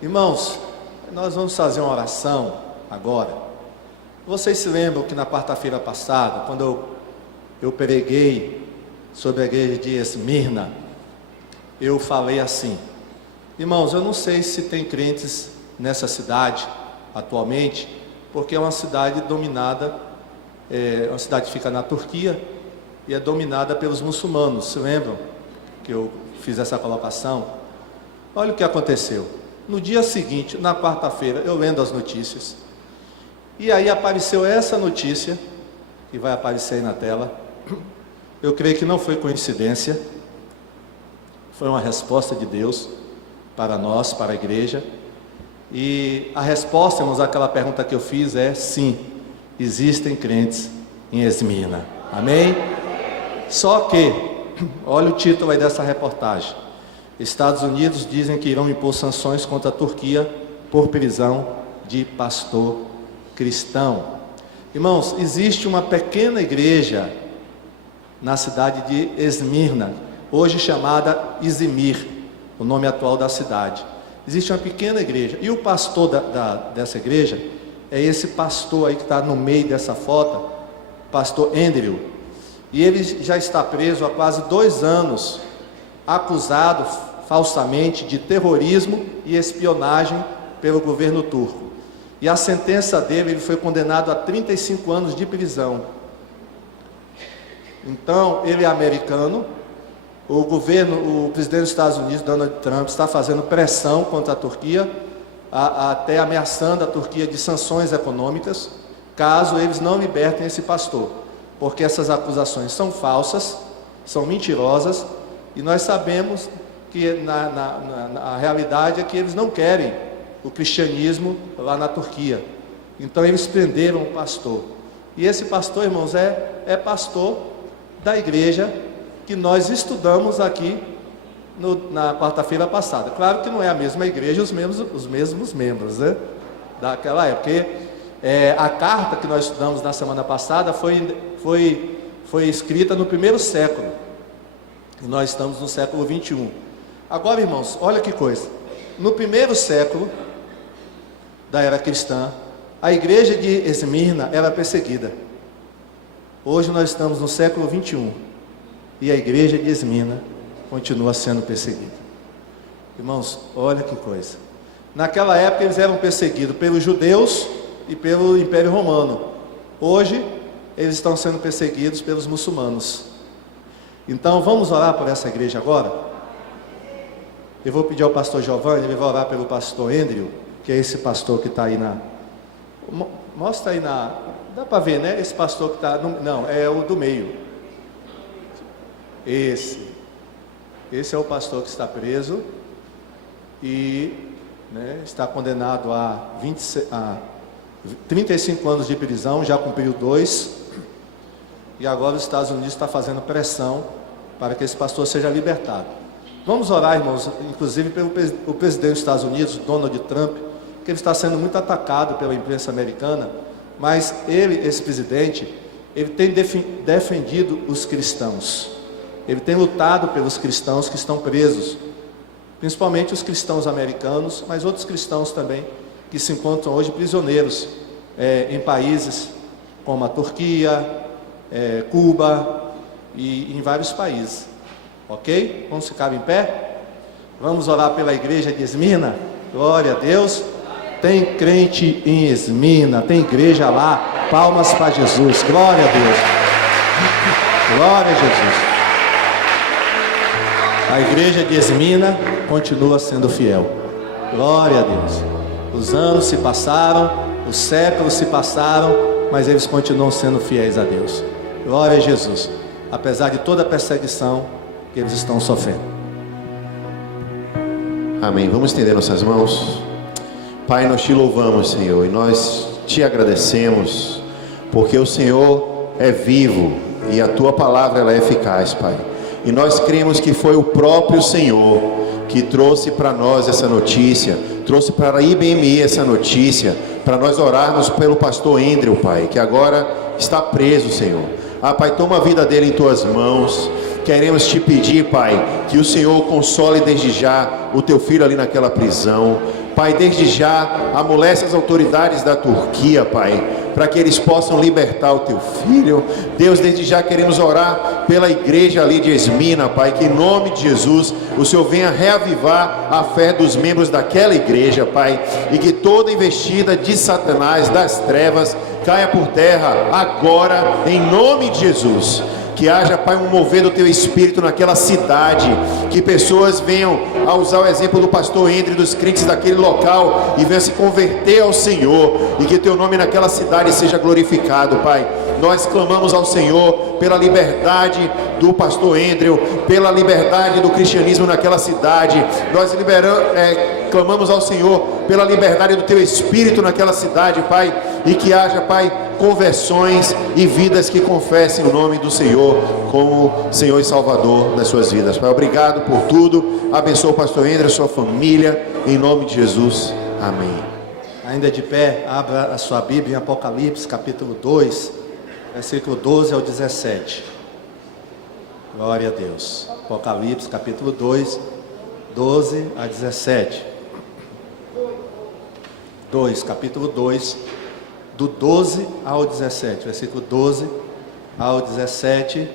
Irmãos, nós vamos fazer uma oração agora. Vocês se lembram que na quarta-feira passada, quando eu preguei sobre a igreja de Esmirna, eu falei assim: irmãos, eu não sei se tem crentes nessa cidade atualmente, porque é uma cidade dominada, uma cidade que fica na Turquia e é dominada pelos muçulmanos. Se lembram que eu fiz essa colocação? Olha o que aconteceu. No dia seguinte, na quarta-feira, eu lendo as notícias, e aí apareceu essa notícia, que vai aparecer aí na tela. Eu creio que não foi coincidência, foi uma resposta de Deus para nós, para a igreja. E a resposta, irmãos, àquela pergunta que eu fiz é: sim, existem crentes em Esmirna. Amém? Só que, olha o título aí dessa reportagem: Estados Unidos dizem que irão impor sanções contra a Turquia por prisão de pastor cristão. Irmãos, existe uma pequena igreja na cidade de Esmirna, hoje chamada Izmir, o nome atual da cidade. Existe uma pequena igreja, e o pastor dessa igreja é esse pastor aí que está no meio dessa foto, pastor Andrew, e ele já está preso há quase 2 anos, acusado falsamente de terrorismo e espionagem pelo governo turco. E a sentença dele, ele foi condenado a 35 anos de prisão. Então, ele é americano. O presidente dos Estados Unidos, Donald Trump, está fazendo pressão contra a Turquia, até ameaçando a Turquia de sanções econômicas, caso eles não libertem esse pastor, porque essas acusações são falsas, são mentirosas, e nós sabemos que a realidade é que eles não querem o cristianismo lá na Turquia. Então eles prenderam o pastor, e esse pastor, irmãos, é pastor da igreja que nós estudamos aqui na quarta-feira passada. Claro que não é a mesma igreja, os mesmos membros, né, daquela época, porque a carta que nós estudamos na semana passada foi escrita no 1º século, e nós estamos no século 21. Agora, irmãos, olha que coisa, no 1º século da era cristã, a igreja de Esmirna era perseguida. Hoje nós estamos no século 21, e a igreja de Esmirna continua sendo perseguida. Irmãos, olha que coisa. Naquela época eles eram perseguidos pelos judeus e pelo Império Romano. Hoje eles estão sendo perseguidos pelos muçulmanos. Então vamos orar por essa igreja agora? Eu vou pedir ao pastor Giovanni, ele vai orar pelo pastor Andrew, que é esse pastor que está aí mostra aí dá para ver, né? Esse pastor que está, não, é o do meio. Esse é o pastor que está preso e, né, está condenado a 35 anos de prisão, já cumpriu 2, e agora os Estados Unidos está fazendo pressão para que esse pastor seja libertado. Vamos orar, irmãos, inclusive pelo presidente dos Estados Unidos, Donald Trump, que ele está sendo muito atacado pela imprensa americana, mas esse presidente, ele tem defendido os cristãos. Ele tem lutado pelos cristãos que estão presos, principalmente os cristãos americanos, mas outros cristãos também, que se encontram hoje prisioneiros em países como a Turquia, Cuba e em vários países. Ok? Vamos ficar em pé? Vamos orar pela igreja de Esmirna? Glória a Deus. Tem crente em Esmirna, tem igreja lá. Palmas para Jesus. Glória a Deus. Glória a Jesus. A igreja de Esmirna continua sendo fiel. Glória a Deus. Os anos se passaram, os séculos se passaram, mas eles continuam sendo fiéis a Deus. Glória a Jesus. Apesar de toda a perseguição que eles estão sofrendo. Amém. Vamos estender nossas mãos. Pai, nós te louvamos, Senhor, e nós te agradecemos, porque o Senhor é vivo e a tua palavra ela é eficaz, Pai. E nós cremos que foi o próprio Senhor que trouxe para nós essa notícia, trouxe para a IBMI essa notícia, para nós orarmos pelo pastor Andrew, Pai, que agora está preso, Senhor. Pai, toma a vida dele em tuas mãos. Queremos te pedir, Pai, que o Senhor console desde já o teu filho ali naquela prisão. Pai, desde já amolece as autoridades da Turquia, Pai, para que eles possam libertar o teu filho. Deus, desde já queremos orar pela igreja ali de Esmirna, Pai, que em nome de Jesus o Senhor venha reavivar a fé dos membros daquela igreja, Pai, e que toda investida de Satanás, das trevas, caia por terra agora, em nome de Jesus. Que haja, Pai, um mover do teu espírito naquela cidade, que pessoas venham a usar o exemplo do pastor Andrew, dos crentes daquele local, e venham se converter ao Senhor, e que teu nome naquela cidade seja glorificado, Pai. Nós clamamos ao Senhor pela liberdade do pastor Andrew, pela liberdade do cristianismo naquela cidade. Nós clamamos ao Senhor pela liberdade do teu espírito naquela cidade, Pai, e que haja, Pai, conversões e vidas que confessem o nome do Senhor como Senhor e Salvador das suas vidas. Pai, obrigado por tudo. Abençoa o pastor Andrew, a sua família, em nome de Jesus. Amém. Ainda de pé, abra a sua Bíblia em Apocalipse, capítulo 2, versículo 12 ao 17. Glória a Deus. Apocalipse, capítulo 2, 12 a 17. Capítulo 2, do 12 ao 17, versículo 12 ao 17,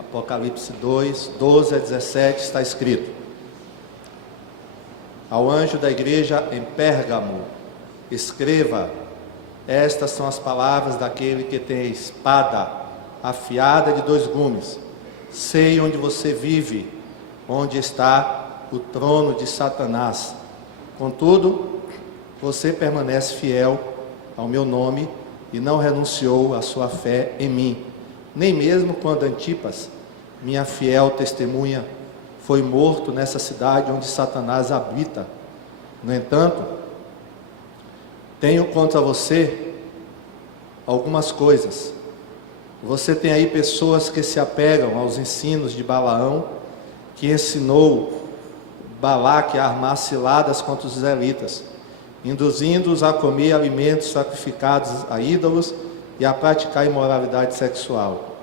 Apocalipse 2, 12 a 17, está escrito: ao anjo da igreja em Pérgamo, escreva: estas são as palavras daquele que tem a espada afiada de 2 gumes. Sei onde você vive, onde está o trono de Satanás. Contudo, você permanece fiel ao meu nome e não renunciou à sua fé em mim, nem mesmo quando Antipas, minha fiel testemunha, foi morto nessa cidade onde Satanás habita. No entanto, tenho contra você algumas coisas. Você tem aí pessoas que se apegam aos ensinos de Balaão, que ensinou Balaque a armar ciladas contra os israelitas, induzindo-os a comer alimentos sacrificados a ídolos e a praticar imoralidade sexual.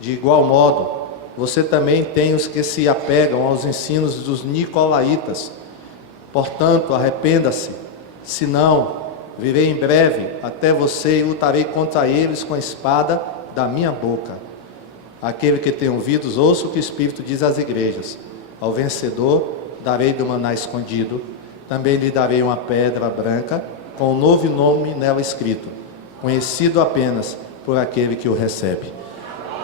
De igual modo, você também tem os que se apegam aos ensinos dos nicolaítas. Portanto, arrependa-se, senão virei em breve até você e lutarei contra eles com a espada da minha boca. Aquele que tem ouvidos, ouça o que o Espírito diz às igrejas. Ao vencedor darei do maná escondido, também lhe darei uma pedra branca, com um novo nome nela escrito, conhecido apenas por aquele que o recebe.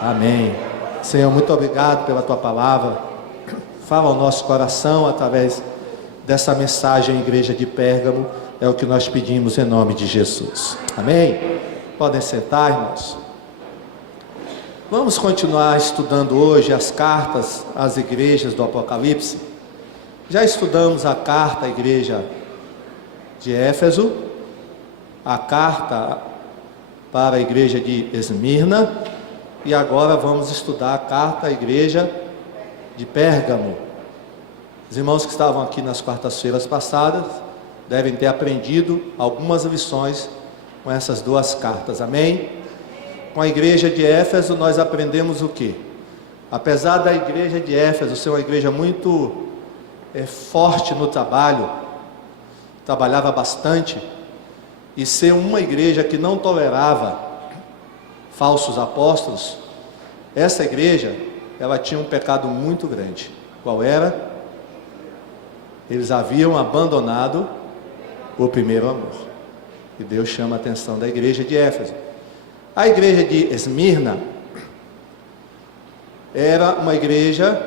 Amém. Senhor, muito obrigado pela tua palavra. Fala ao nosso coração através dessa mensagem à igreja de Pérgamo. É o que nós pedimos em nome de Jesus. Amém? Podem sentar, irmãos. Vamos continuar estudando hoje as cartas às igrejas do Apocalipse. Já estudamos a carta à igreja de Éfeso, a carta para a igreja de Esmirna, e agora vamos estudar a carta à igreja de Pérgamo. Os irmãos que estavam aqui nas quartas-feiras passadas devem ter aprendido algumas lições com essas 2 cartas, amém? Com a igreja de Éfeso nós aprendemos o quê? Apesar da igreja de Éfeso ser uma igreja muito forte no trabalho, trabalhava bastante, e ser uma igreja que não tolerava falsos apóstolos, essa igreja, ela tinha um pecado muito grande. Qual era? Eles haviam abandonado o primeiro amor. E Deus chama a atenção da igreja de Éfeso. A igreja de Esmirna era uma igreja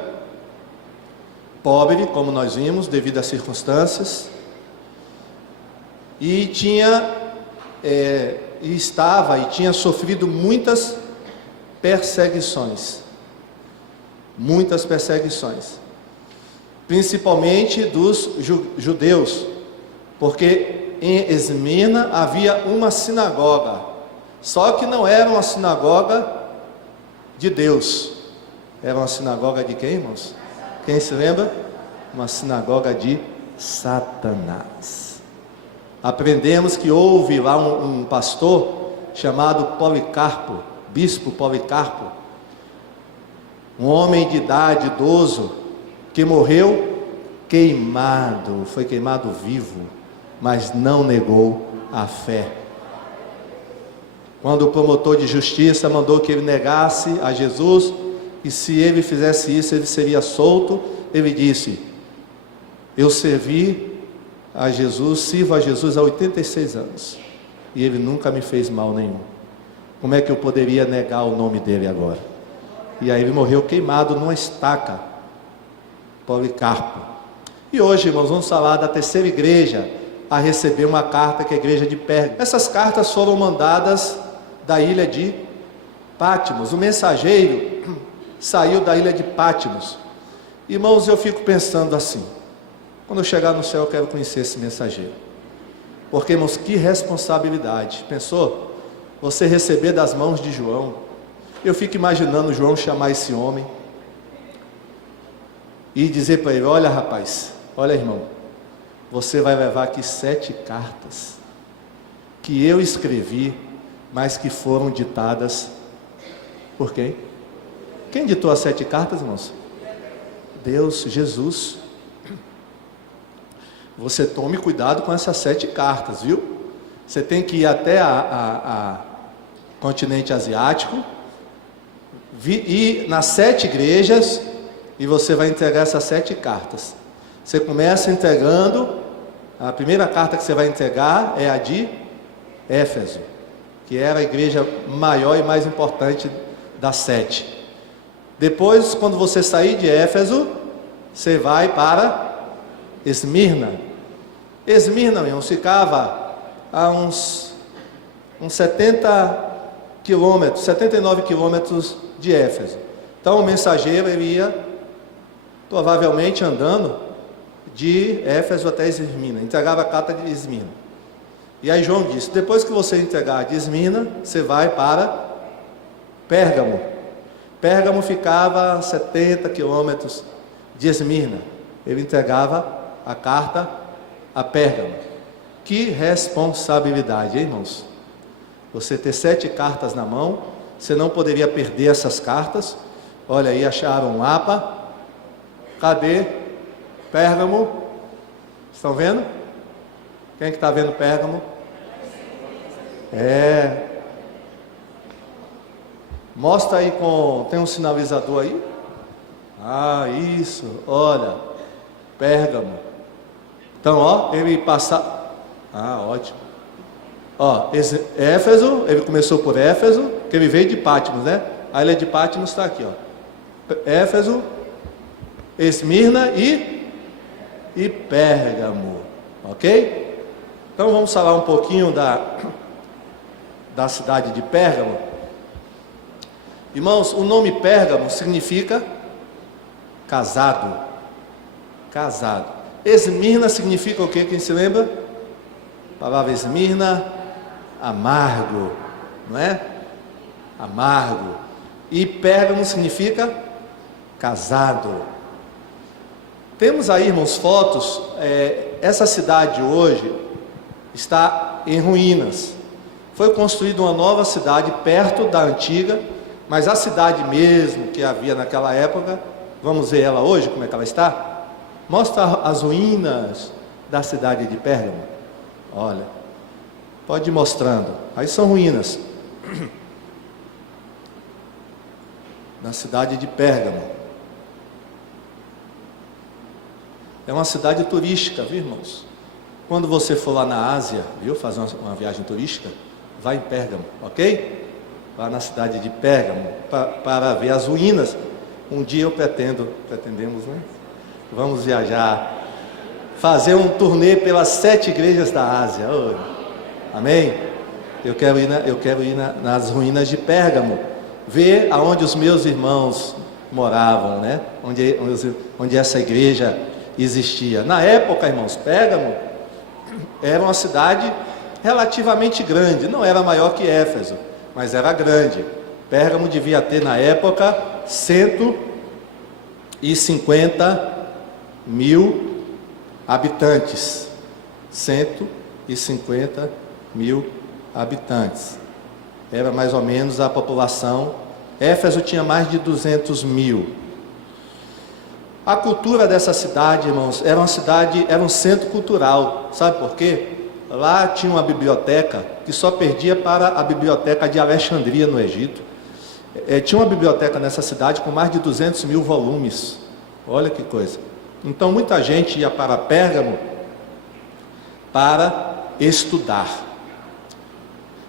pobre, como nós vimos, devido às circunstâncias, e tinha tinha sofrido muitas perseguições, principalmente dos judeus, porque em Esmirna havia uma sinagoga, só que não era uma sinagoga de Deus, era uma sinagoga de quem, irmãos? Quem se lembra? Uma sinagoga de Satanás. Aprendemos que houve lá um pastor chamado Policarpo, bispo Policarpo, um homem de idade, idoso, que morreu queimado, foi queimado vivo, mas não negou a fé. Quando o promotor de justiça mandou que ele negasse a Jesus, e se ele fizesse isso, ele seria solto, ele disse: eu servi a Jesus, sirvo a Jesus há 86 anos, e ele nunca me fez mal nenhum. Como é que eu poderia negar o nome dele agora? E aí ele morreu queimado numa estaca, Policarpo. E hoje, irmãos, vamos falar da terceira igreja a receber uma carta, que é a igreja de Pérgamo. Essas cartas foram mandadas da ilha de Patmos. O mensageiro saiu da ilha de Patmos. Irmãos, eu fico pensando assim: quando eu chegar no céu eu quero conhecer esse mensageiro, porque, irmãos, que responsabilidade. Pensou? Você receber das mãos de João. Eu fico imaginando João chamar esse homem e dizer para ele: olha, rapaz, olha, irmão, você vai levar aqui 7 cartas que eu escrevi, mas que foram ditadas por quem? Quem ditou as 7 cartas, irmãos? Deus, Jesus. Você tome cuidado com essas 7 cartas, viu? Você tem que ir até a continente asiático, ir nas 7 igrejas, e você vai entregar essas 7 cartas. Você começa entregando, a primeira carta que você vai entregar é a de Éfeso, que era a igreja maior e mais importante das 7. Depois, quando você sair de Éfeso, você vai para Esmirna. Esmirna, irmãos, ficava a uns 70 quilômetros, 79 quilômetros de Éfeso. Então o mensageiro ele ia provavelmente andando de Éfeso até Esmirna, entregava a carta de Esmirna. E aí João disse: depois que você entregar de Esmirna, você vai para Pérgamo. Pérgamo ficava a 70 quilômetros de Esmirna. Ele entregava a carta a Pérgamo. Que responsabilidade, hein, irmãos? Você ter 7 cartas na mão, você não poderia perder essas cartas. Olha aí, acharam um mapa. Cadê Pérgamo? Estão vendo? Quem é que está vendo Pérgamo? Mostra aí tem um sinalizador aí? Ah, isso, olha, Pérgamo. Então, ó, ele passa. Ah, ótimo. Ó, Éfeso, ele começou por Éfeso, que ele veio de Patmos, né? A ilha de Patmos está aqui, ó. Éfeso, Esmirna e Pérgamo, ok? Então vamos falar um pouquinho da cidade de Pérgamo. Irmãos, o nome Pérgamo significa casado. Casado. Esmirna significa o que? Quem se lembra? A palavra Esmirna, amargo, não é? Amargo. E Pérgamo significa casado. Temos aí, irmãos, fotos. Essa cidade hoje está em ruínas. Foi construída uma nova cidade perto da antiga, mas a cidade mesmo que havia naquela época, vamos ver ela hoje, como é que ela está? Mostra as ruínas da cidade de Pérgamo. Olha, pode ir mostrando. Aí são ruínas na cidade de Pérgamo. É uma cidade turística, viu, irmãos? Quando você for lá na Ásia, viu, fazer uma viagem turística, vá em Pérgamo, ok? Vá na cidade de Pérgamo para ver as ruínas. Um dia pretendemos, né? Vamos viajar, fazer um turnê pelas 7 igrejas da Ásia. Oh, amém? Eu quero ir nas ruínas de Pérgamo, ver aonde os meus irmãos moravam, né? Onde essa igreja existia. Na época, irmãos, Pérgamo era uma cidade relativamente grande, não era maior que Éfeso, mas era grande. Pérgamo devia ter na época 150 mil habitantes. 150 mil habitantes. Era mais ou menos a população. Éfeso tinha mais de 200 mil. A cultura dessa cidade, irmãos, era um centro cultural. Sabe por quê? Lá tinha uma biblioteca que só perdia para a biblioteca de Alexandria, no Egito. Tinha uma biblioteca nessa cidade com mais de 200 mil volumes. Olha que coisa. Então muita gente ia para Pérgamo para estudar.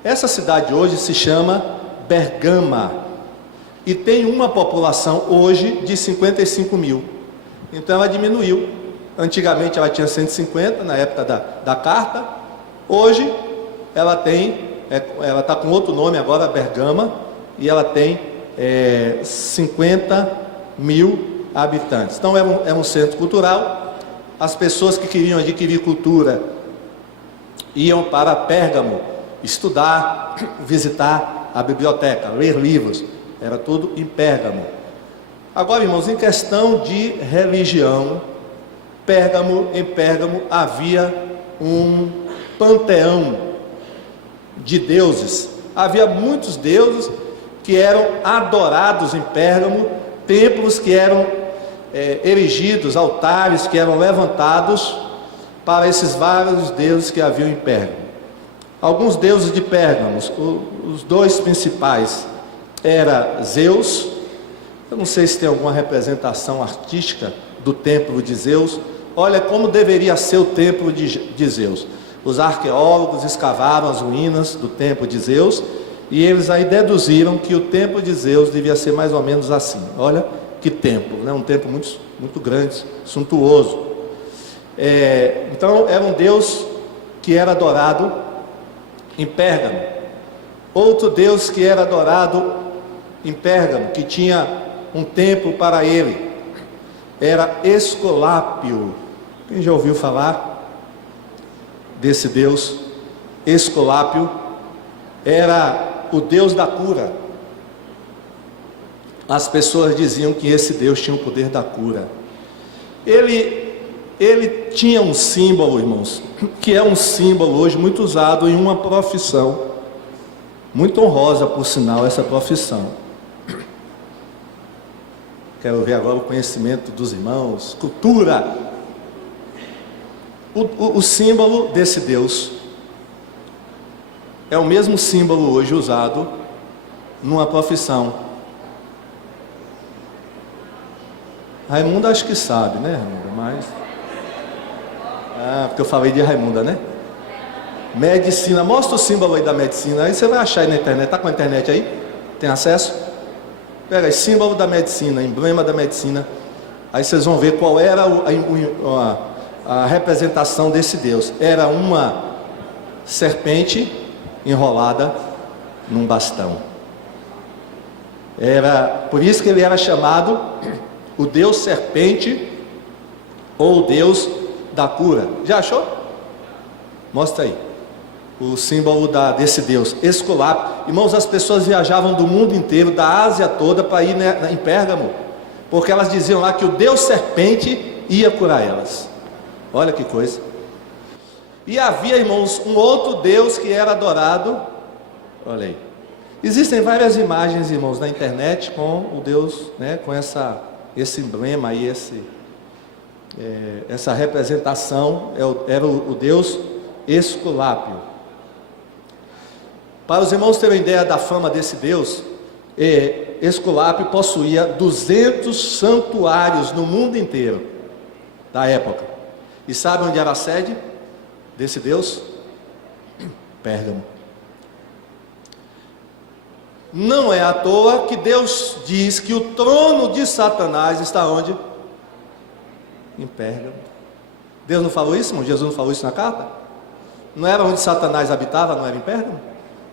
Essa cidade hoje se chama Bergama e tem uma população hoje de 55 mil. Então ela diminuiu. Antigamente ela tinha 150 na época da carta. Hoje ela está com outro nome agora, Bergama, e ela tem 50 mil habitantes. Então é um centro cultural. As pessoas que queriam adquirir cultura iam para Pérgamo estudar, visitar a biblioteca, ler livros. Era tudo em Pérgamo. Agora, irmãos, em questão de religião, em Pérgamo havia um panteão de deuses. Havia muitos deuses que eram adorados em Pérgamo, templos que eram erigidos altares que eram levantados para esses vários deuses que haviam em Pérgamo. Alguns deuses de Pérgamo, os dois principais, era Zeus. Eu não sei se tem alguma representação artística do templo de Zeus. Olha como deveria ser o templo de Zeus. Os arqueólogos escavaram as ruínas do templo de Zeus e eles aí deduziram que o templo de Zeus devia ser mais ou menos assim. Olha que templo, né? Um templo muito, muito grande, suntuoso. Então era um Deus que era adorado em Pérgamo. Outro Deus que era adorado em Pérgamo, que tinha um templo para ele, era Esculápio. Quem já ouviu falar desse Deus? Esculápio era o Deus da cura. As pessoas diziam que esse Deus tinha o poder da cura. Ele tinha um símbolo, irmãos, que é um símbolo hoje muito usado em uma profissão, muito honrosa por sinal essa profissão. Quero ver agora o conhecimento dos irmãos. Cultura. O símbolo desse Deus é o mesmo símbolo hoje usado numa profissão. Raimunda acho que sabe, né, Raimunda? Mas... porque eu falei de Raimunda, né? Medicina. Mostra o símbolo aí da medicina. Aí você vai achar aí na internet. Está com a internet aí? Tem acesso? Pega aí, símbolo da medicina, emblema da medicina. Aí vocês vão ver qual era a representação desse Deus. Era uma serpente enrolada num bastão. Por isso que ele era chamado o Deus serpente ou o Deus da cura. Já achou? Mostra aí o símbolo desse Deus, Esculápio. Irmãos, as pessoas viajavam do mundo inteiro, da Ásia toda, para ir em Pérgamo, porque elas diziam lá que o Deus serpente ia curar elas. Olha que coisa. E havia, irmãos, um outro Deus que era adorado. Olha aí. Existem várias imagens, irmãos, na internet com o Deus, né, com esse emblema aí, essa representação. Era o Deus Esculápio. Para os irmãos terem ideia da fama desse Deus, Esculápio possuía 200 santuários no mundo inteiro da época. E sabe onde era a sede desse Deus? Pérgamo. Não é à toa que Deus diz que o trono de Satanás está onde? Em Pérgamo. Deus não falou isso, irmão? Jesus não falou isso na carta? Não era onde Satanás habitava, não era em Pérgamo?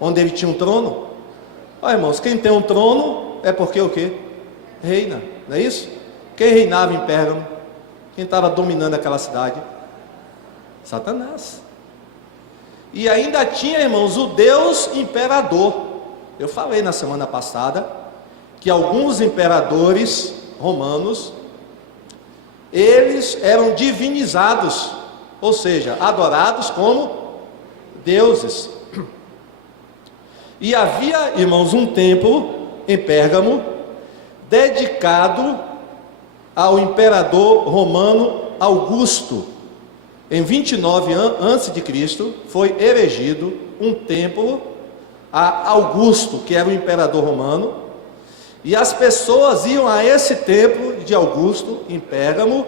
Onde ele tinha um trono? Olha, irmãos, quem tem um trono é porque o quê? Reina, não é isso? Quem reinava em Pérgamo? Quem estava dominando aquela cidade? Satanás. E ainda tinha, irmãos, o Deus imperador. Eu falei na semana passada que alguns imperadores romanos, eles eram divinizados, ou seja, adorados como deuses. E havia, irmãos, um templo em Pérgamo dedicado ao imperador romano Augusto. Em 29 a.C. foi erigido um templo a Augusto, que era o imperador romano, e as pessoas iam a esse templo de Augusto, em Pérgamo,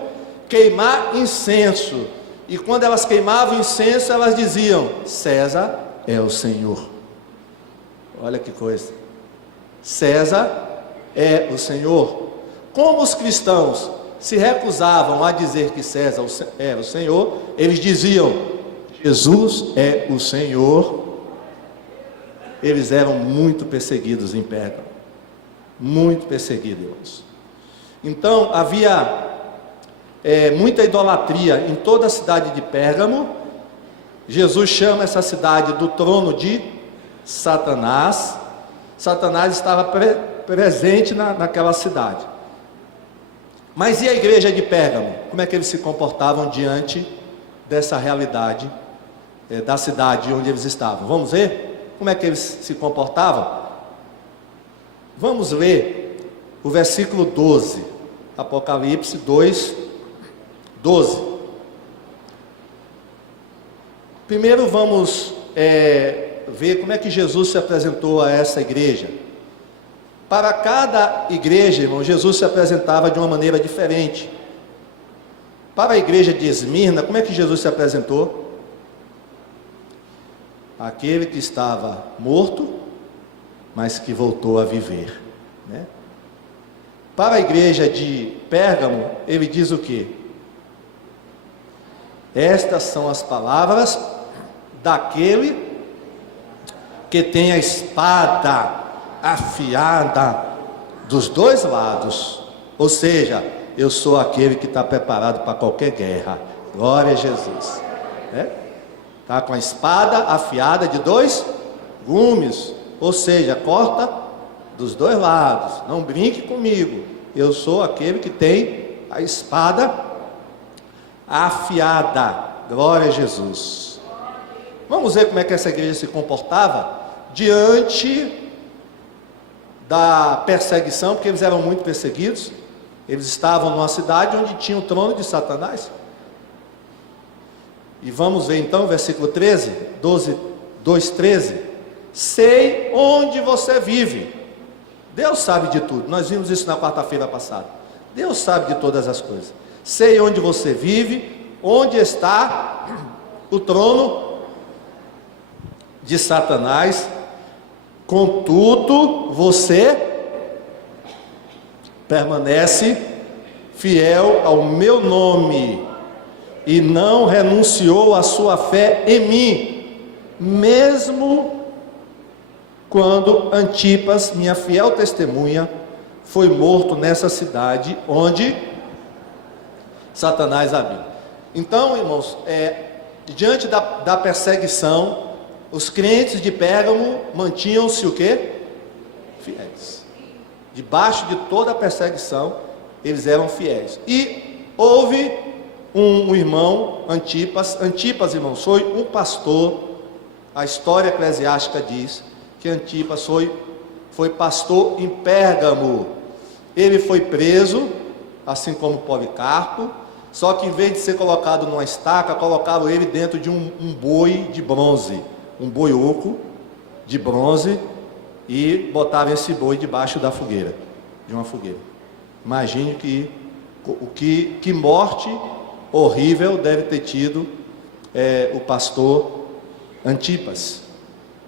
queimar incenso. E quando elas queimavam incenso, elas diziam: César é o Senhor. Olha que coisa. César é o Senhor. Como os cristãos se recusavam a dizer que César era o Senhor, eles diziam: Jesus é o Senhor. Eles eram muito perseguidos em Pérgamo, muito perseguidos. Então havia muita idolatria em toda a cidade de Pérgamo. Jesus chama essa cidade do trono de Satanás. Satanás estava presente naquela cidade. Mas e a igreja de Pérgamo? Como é que eles se comportavam diante dessa realidade da cidade onde eles estavam? Vamos ver como é que eles se comportavam? Vamos ler o versículo 12. Apocalipse 2:12. Primeiro vamos ver como é que Jesus se apresentou a essa igreja. Para cada igreja, irmão, Jesus se apresentava de uma maneira diferente. Para a igreja de Esmirna, como é que Jesus se apresentou? Aquele que estava morto, mas que voltou a viver, né? Para a igreja de Pérgamo, ele diz o quê? Estas são as palavras daquele que tem a espada afiada dos dois lados, ou seja, eu sou aquele que está preparado para qualquer guerra. Glória a Jesus, né? Está com a espada afiada de dois gumes, ou seja, corta dos dois lados. Não brinque comigo, eu sou aquele que tem a espada afiada. Glória a Jesus. Vamos ver como é que essa igreja se comportava diante da perseguição, porque eles eram muito perseguidos. Eles estavam numa cidade onde tinha o trono de Satanás. E vamos ver então, versículo 13, 2:13. Sei onde você vive. Deus sabe de tudo. Nós vimos isso na quarta-feira passada. Deus sabe de todas as coisas. Sei onde você vive, onde está o trono de Satanás. Contudo, você permanece fiel ao meu nome e não renunciou à sua fé em mim, mesmo quando Antipas, minha fiel testemunha, foi morto nessa cidade onde Satanás habita. Então, irmãos, diante da perseguição, os crentes de Pérgamo mantinham-se o quê? Fiéis. Debaixo de toda a perseguição, eles eram fiéis. E houve um irmão, Antipas, irmãos, foi um pastor. A história eclesiástica diz que Antipas foi pastor em Pérgamo. Ele foi preso, assim como Policarpo, só que em vez de ser colocado numa estaca, colocaram ele dentro de um boi de bronze, um boi oco de bronze, e botaram esse boi debaixo da fogueira, de uma fogueira. Imagine que morte horrível deve ter tido o pastor Antipas.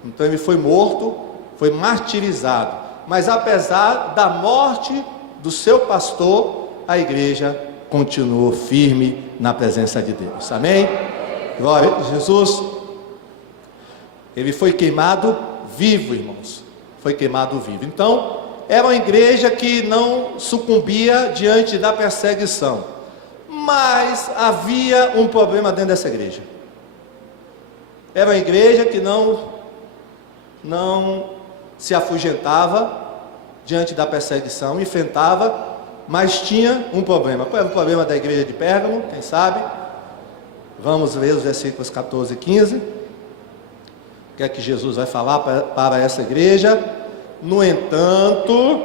Então ele foi morto, foi martirizado, mas apesar da morte do seu pastor, a igreja continuou firme na presença de Deus. Amém? Glória a Jesus. Ele foi queimado vivo, irmãos. Foi queimado vivo. Então, era uma igreja que não sucumbia diante da perseguição. Mas havia um problema dentro dessa igreja. Era uma igreja que não se afugentava diante da perseguição, enfrentava, mas tinha um problema. Qual era o problema da igreja de Pérgamo? Quem sabe? Vamos ler os versículos 14 e 15. O que é que Jesus vai falar para essa igreja? No entanto,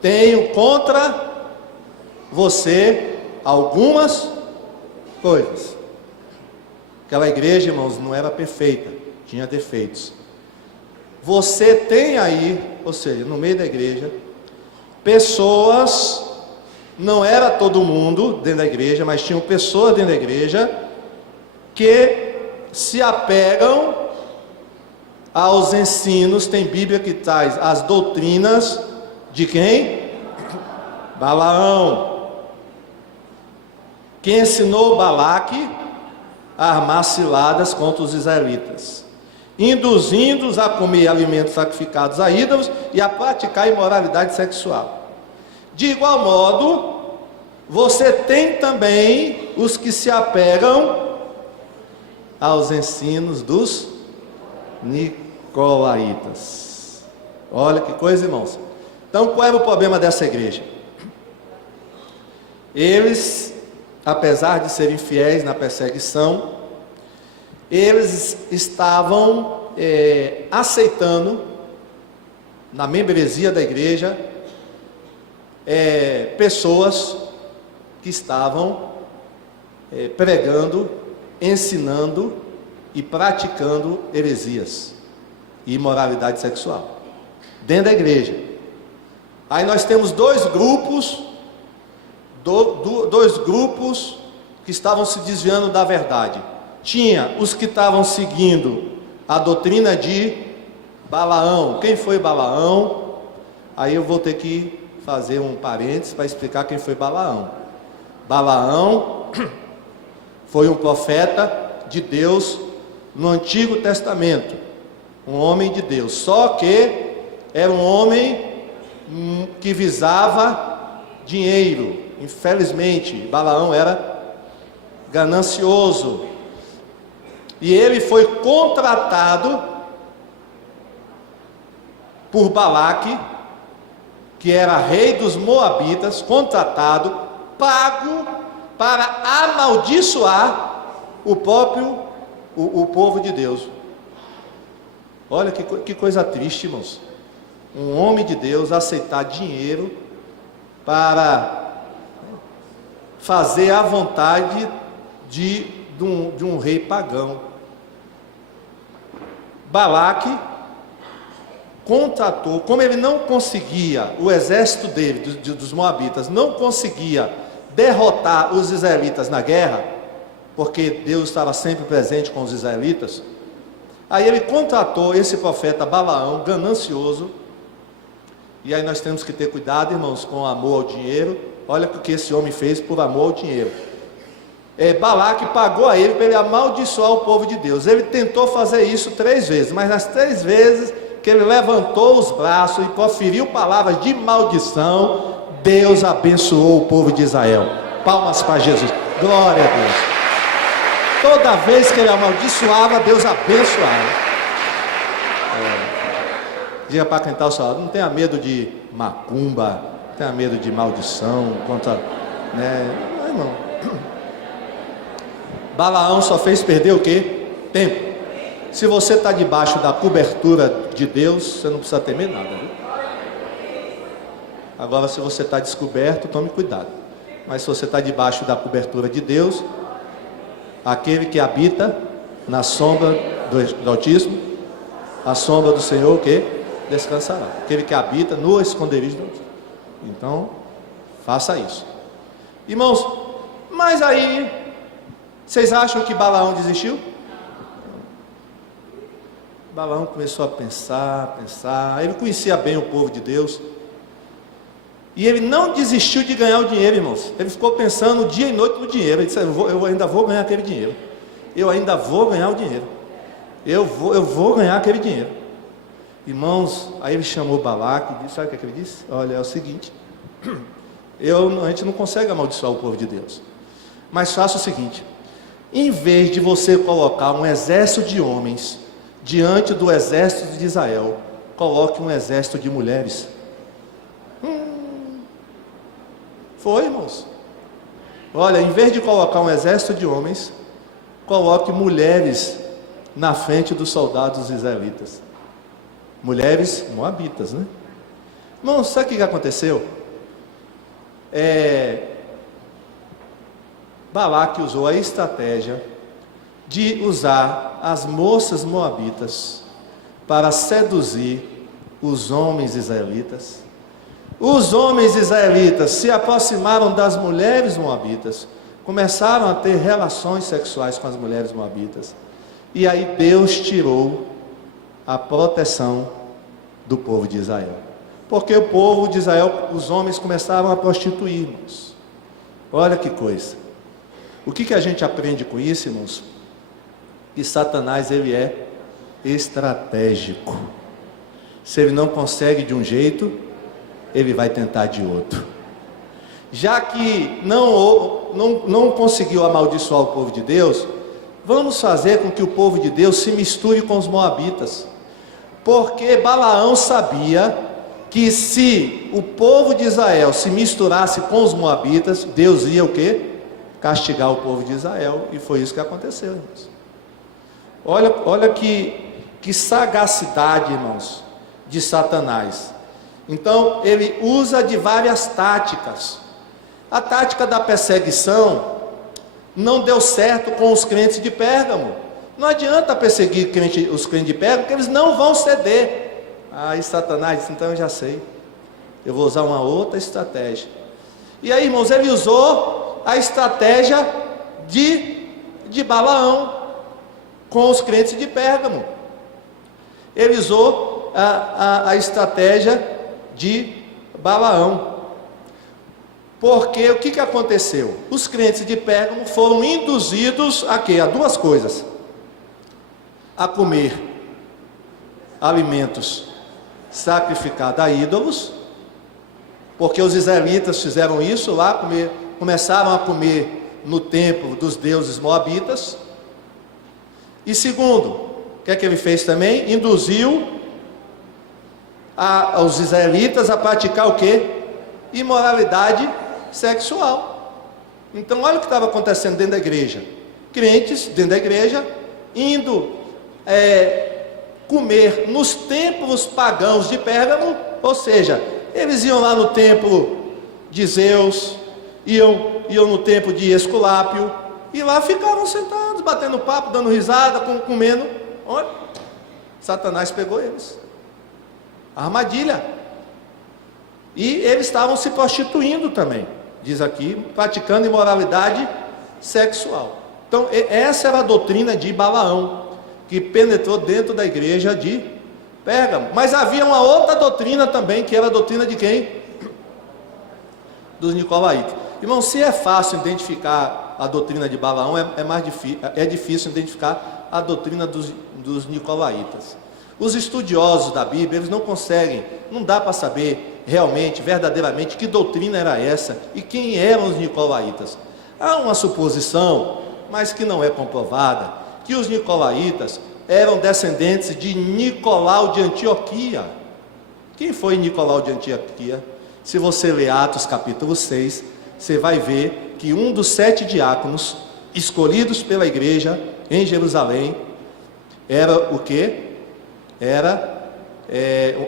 tenho contra você algumas coisas. Aquela igreja, irmãos, não era perfeita, tinha defeitos. Você tem aí, ou seja, no meio da igreja, pessoas, não era todo mundo dentro da igreja, mas tinham pessoas dentro da igreja que se apegam aos ensinos. Tem Bíblia que traz as doutrinas de quem? Balaão, que ensinou Balaque a armar ciladas contra os israelitas, induzindo-os a comer alimentos sacrificados a ídolos e a praticar imoralidade sexual. De igual modo, você tem também os que se apegam aos ensinos dos nicolaítas. Olha que coisa, irmãos. Então, qual era o problema dessa igreja? Eles, apesar de serem fiéis na perseguição, eles estavam aceitando na membresia da igreja pessoas que estavam pregando, ensinando e praticando heresias e imoralidade sexual dentro da igreja. Aí nós temos dois grupos que estavam se desviando da verdade. Tinha os que estavam seguindo a doutrina de Balaão. Quem foi Balaão? Aí eu vou ter que fazer um parênteses para explicar quem foi Balaão. Balaão foi um profeta de Deus no Antigo Testamento, um homem de Deus, só que era um homem que visava dinheiro. Infelizmente, Balaão era ganancioso, e ele foi contratado por Balaque, que era rei dos Moabitas, contratado, pago para amaldiçoar o povo de Deus. Olha que coisa triste, irmãos. Um homem de Deus aceitar dinheiro para fazer a vontade de um rei pagão. Balaque contratou, como ele não conseguia, o exército dele, dos Moabitas, não conseguia derrotar os israelitas na guerra, porque Deus estava sempre presente com os israelitas. Aí ele contratou esse profeta Balaão, ganancioso. E aí nós temos que ter cuidado, irmãos, com amor ao dinheiro. Olha o que esse homem fez por amor ao dinheiro. Balaque pagou a ele para ele amaldiçoar o povo de Deus. Ele tentou fazer isso 3 vezes, mas nas 3 vezes que ele levantou os braços e proferiu palavras de maldição, Deus abençoou o povo de Israel. Palmas para Jesus. Glória a Deus. Toda vez que ele amaldiçoava, Deus abençoava. Diga para quem está ao seu lado: não tenha medo de macumba, não tenha medo de maldição, não, irmão. Balaão só fez perder o quê? Tempo. Se você está debaixo da cobertura de Deus, você não precisa temer nada, viu? Agora, se você está descoberto, tome cuidado. Mas se você está debaixo da cobertura de Deus, aquele que habita na sombra do Altíssimo, a sombra do Senhor, o quê? Descansará. Aquele que habita no esconderijo do Altíssimo. Então, faça isso. Irmãos, mas aí, vocês acham que Balaão desistiu? Balaão começou a pensar. Ele conhecia bem o povo de Deus. E ele não desistiu de ganhar o dinheiro, irmãos. Ele ficou pensando dia e noite no dinheiro. Ele disse: eu ainda vou ganhar aquele dinheiro. Eu ainda vou ganhar o dinheiro. Eu vou ganhar aquele dinheiro. Irmãos, aí ele chamou Balaque e disse: sabe o que ele disse? Olha, é o seguinte, a gente não consegue amaldiçoar o povo de Deus, mas faça o seguinte: em vez de você colocar um exército de homens diante do exército de Israel, coloque um exército de mulheres. Foi, irmãos. Olha, em vez de colocar um exército de homens, coloque mulheres na frente dos soldados israelitas. Mulheres moabitas, né? Irmãos, sabe o que aconteceu? Balaque usou a estratégia de usar as moças moabitas para seduzir os homens israelitas. Os homens israelitas se aproximaram das mulheres moabitas, começaram a ter relações sexuais com as mulheres moabitas, e aí Deus tirou a proteção do povo de Israel, porque o povo de Israel, os homens começaram a prostituir-nos. Olha que coisa. O que a gente aprende com isso, irmãos? Que Satanás, ele é estratégico. Se ele não consegue de um jeito, ele vai tentar de outro. Já que não conseguiu amaldiçoar o povo de Deus, vamos fazer com que o povo de Deus se misture com os moabitas. Porque Balaão sabia que se o povo de Israel se misturasse com os moabitas, Deus ia o quê? Castigar o povo de Israel. E foi isso que aconteceu, irmãos. Olha que sagacidade, irmãos, de Satanás. Então ele usa de várias táticas. A tática da perseguição não deu certo com os crentes de Pérgamo. Não adianta perseguir os crentes de Pérgamo, porque eles não vão ceder. Aí Satanás disse, então eu já sei, eu vou usar uma outra estratégia. E aí, irmãos, ele usou a estratégia de Balaão com os crentes de Pérgamo. Ele usou a estratégia de Balaão. Porque o que aconteceu? Os crentes de Pérgamo foram induzidos a quê? A duas coisas: a comer alimentos sacrificados a ídolos, porque os israelitas fizeram isso lá, começaram a comer no templo dos deuses moabitas. E segundo, o que é que ele fez também? Induziu os israelitas a praticar o quê? Imoralidade sexual. Então olha o que estava acontecendo dentro da igreja: crentes dentro da igreja indo comer nos templos pagãos de Pérgamo, ou seja, eles iam lá no templo de Zeus, iam no templo de Esculápio, e lá ficavam sentados, batendo papo, dando risada, comendo. Olha, Satanás pegou eles, armadilha. E eles estavam se prostituindo também, diz aqui, praticando imoralidade sexual. Então essa era a doutrina de Balaão, que penetrou dentro da igreja de Pérgamo. Mas havia uma outra doutrina também, que era a doutrina de quem? Dos nicolaítas. Irmão, se é fácil identificar a doutrina de Balaão, é difícil identificar a doutrina dos nicolaítas. Os estudiosos da Bíblia, eles não conseguem, não dá para saber realmente, verdadeiramente, que doutrina era essa e quem eram os nicolaítas. Há uma suposição, mas que não é comprovada, que os nicolaítas eram descendentes de Nicolau de Antioquia. Quem foi Nicolau de Antioquia? Se você ler Atos capítulo 6, você vai ver que um dos 7 diáconos escolhidos pela igreja em Jerusalém era o quê?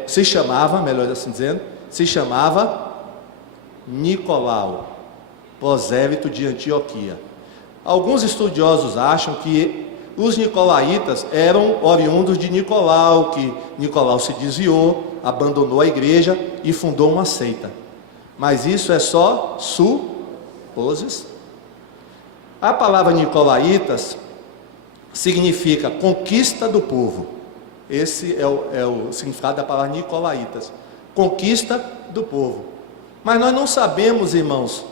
Se chamava, melhor assim dizendo, se chamava Nicolau, prosélito de Antioquia. Alguns estudiosos acham que os nicolaítas eram oriundos de Nicolau, que Nicolau se desviou, abandonou a igreja e fundou uma seita. Mas isso é só suposição. A palavra nicolaítas significa conquista do povo. Esse é o significado da palavra nicolaítas, conquista do povo. Mas nós não sabemos, irmãos,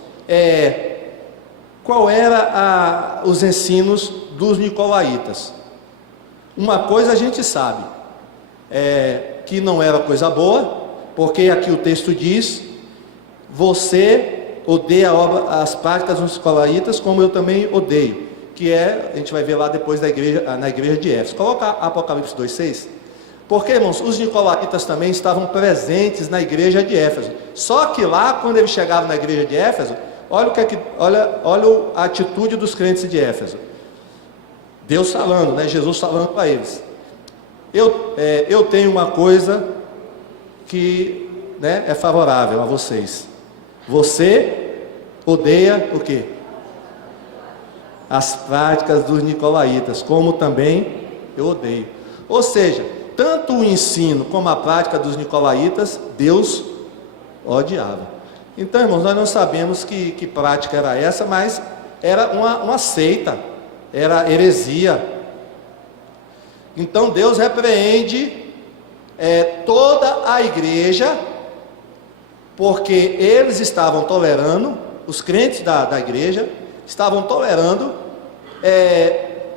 qual era os ensinos dos nicolaítas. Uma coisa a gente sabe, que não era coisa boa, porque aqui o texto diz: você odeia as práticas dos nicolaítas como eu também odeio, que a gente vai ver lá depois na igreja de Éfeso. Coloca Apocalipse 2,6. Porque, irmãos, os nicolaítas também estavam presentes na igreja de Éfeso. Só que lá, quando eles chegaram na igreja de Éfeso, olha a atitude dos crentes de Éfeso. Deus falando, né? Jesus falando para eles: eu tenho uma coisa que, né, é favorável a vocês. Você odeia o quê? As práticas dos nicolaítas, como também eu odeio. Ou seja, tanto o ensino como a prática dos nicolaítas, Deus odiava. Então, irmãos, nós não sabemos que prática era essa, mas era uma seita, era heresia. Então Deus repreende toda a igreja, porque eles estavam tolerando, os crentes da igreja estavam tolerando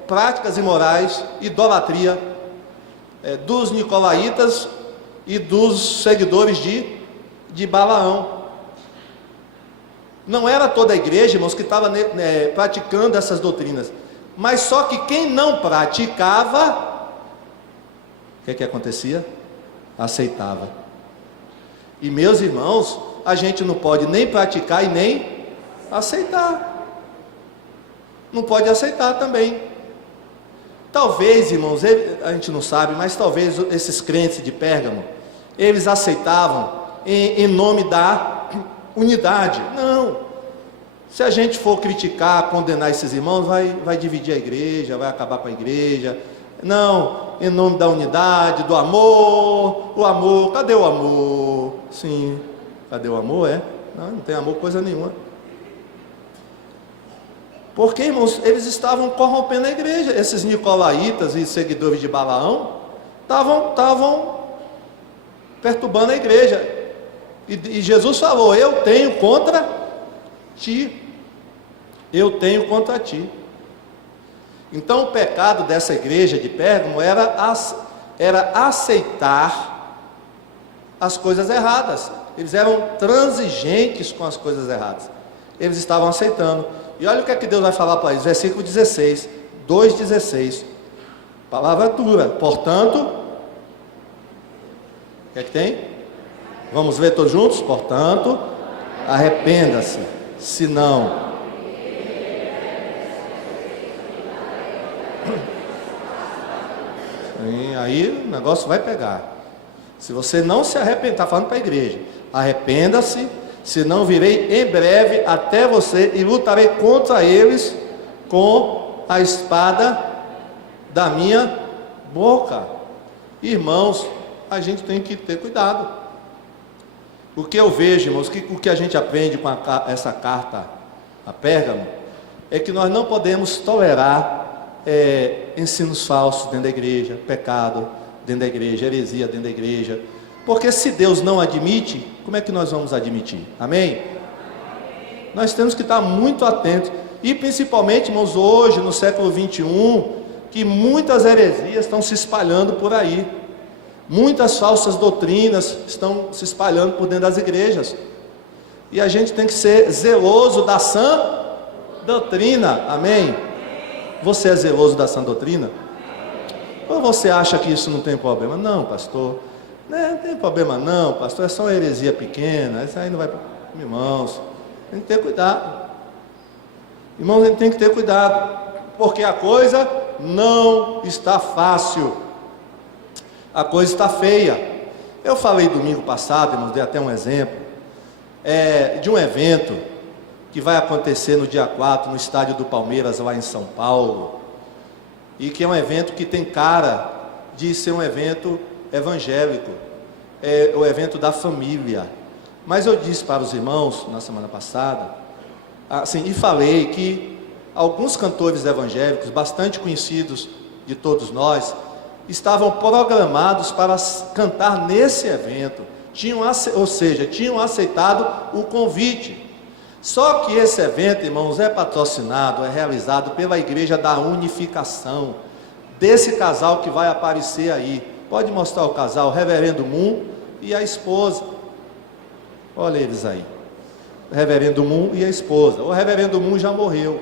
práticas imorais, idolatria dos nicolaítas e dos seguidores de Balaão. Não era toda a igreja, irmãos, que estava praticando essas doutrinas, mas só que quem não praticava, o que acontecia? Aceitava. E meus irmãos, a gente não pode nem praticar e nem aceitar. Não pode aceitar também. Talvez, irmãos, a gente não sabe, mas talvez esses crentes de Pérgamo, eles aceitavam em nome da unidade. Não. Se a gente for criticar, condenar esses irmãos, vai dividir a igreja, vai acabar com a igreja. Não, em nome da unidade, do amor, o amor, cadê o amor? Sim, cadê o amor? Não tem amor coisa nenhuma. Porque, irmãos, eles estavam corrompendo a igreja. Esses nicolaítas e seguidores de Balaão estavam perturbando a igreja. E Jesus falou: eu tenho contra ti. Eu tenho contra ti. Então o pecado dessa igreja de Pérgamo era aceitar as coisas erradas. Eles eram transigentes com as coisas erradas. Eles estavam aceitando. E olha o que é que Deus vai falar para eles, versículo 16, 2,16. Palavra dura. Portanto, o que é que tem? Vamos ver todos juntos? Portanto, arrependa-se, senão... E aí o negócio vai pegar. Se você não se arrepender, está falando para a igreja, arrependa-se, senão virei em breve até você e lutarei contra eles com a espada da minha boca. Irmãos, a gente tem que ter cuidado. O que eu vejo, irmãos, o que a gente aprende com essa carta a Pérgamo, é que nós não podemos tolerar ensinos falsos dentro da igreja, pecado dentro da igreja, heresia dentro da igreja, porque se Deus não admite, como é que nós vamos admitir? Amém? Nós temos que estar muito atentos, e principalmente, irmãos, hoje, no século 21, que muitas heresias estão se espalhando por aí, muitas falsas doutrinas estão se espalhando por dentro das igrejas, e a gente tem que ser zeloso da sã doutrina, amém? Você é zeloso da sã doutrina? Ou você acha que isso não tem problema? Não, pastor, não tem problema não, pastor, é só uma heresia pequena, isso aí não vai... Irmãos, tem que ter cuidado. Irmãos, a gente tem que ter cuidado, porque a coisa não está fácil, a coisa está feia. Eu falei domingo passado, irmãos, dei até um exemplo, de um evento que vai acontecer no dia 4, no estádio do Palmeiras, lá em São Paulo, e que é um evento que tem cara de ser um evento evangélico, é o evento da família. Mas eu disse para os irmãos, na semana passada, assim, e falei que alguns cantores evangélicos, bastante conhecidos de todos nós, estavam programados para cantar nesse evento, tinham aceitado o convite. Só que esse evento, irmãos, é patrocinado, é realizado pela Igreja da Unificação, desse casal que vai aparecer aí. Pode mostrar o casal, o reverendo Moon e a esposa. Olha eles aí, o reverendo Moon e a esposa. O reverendo Moon já morreu,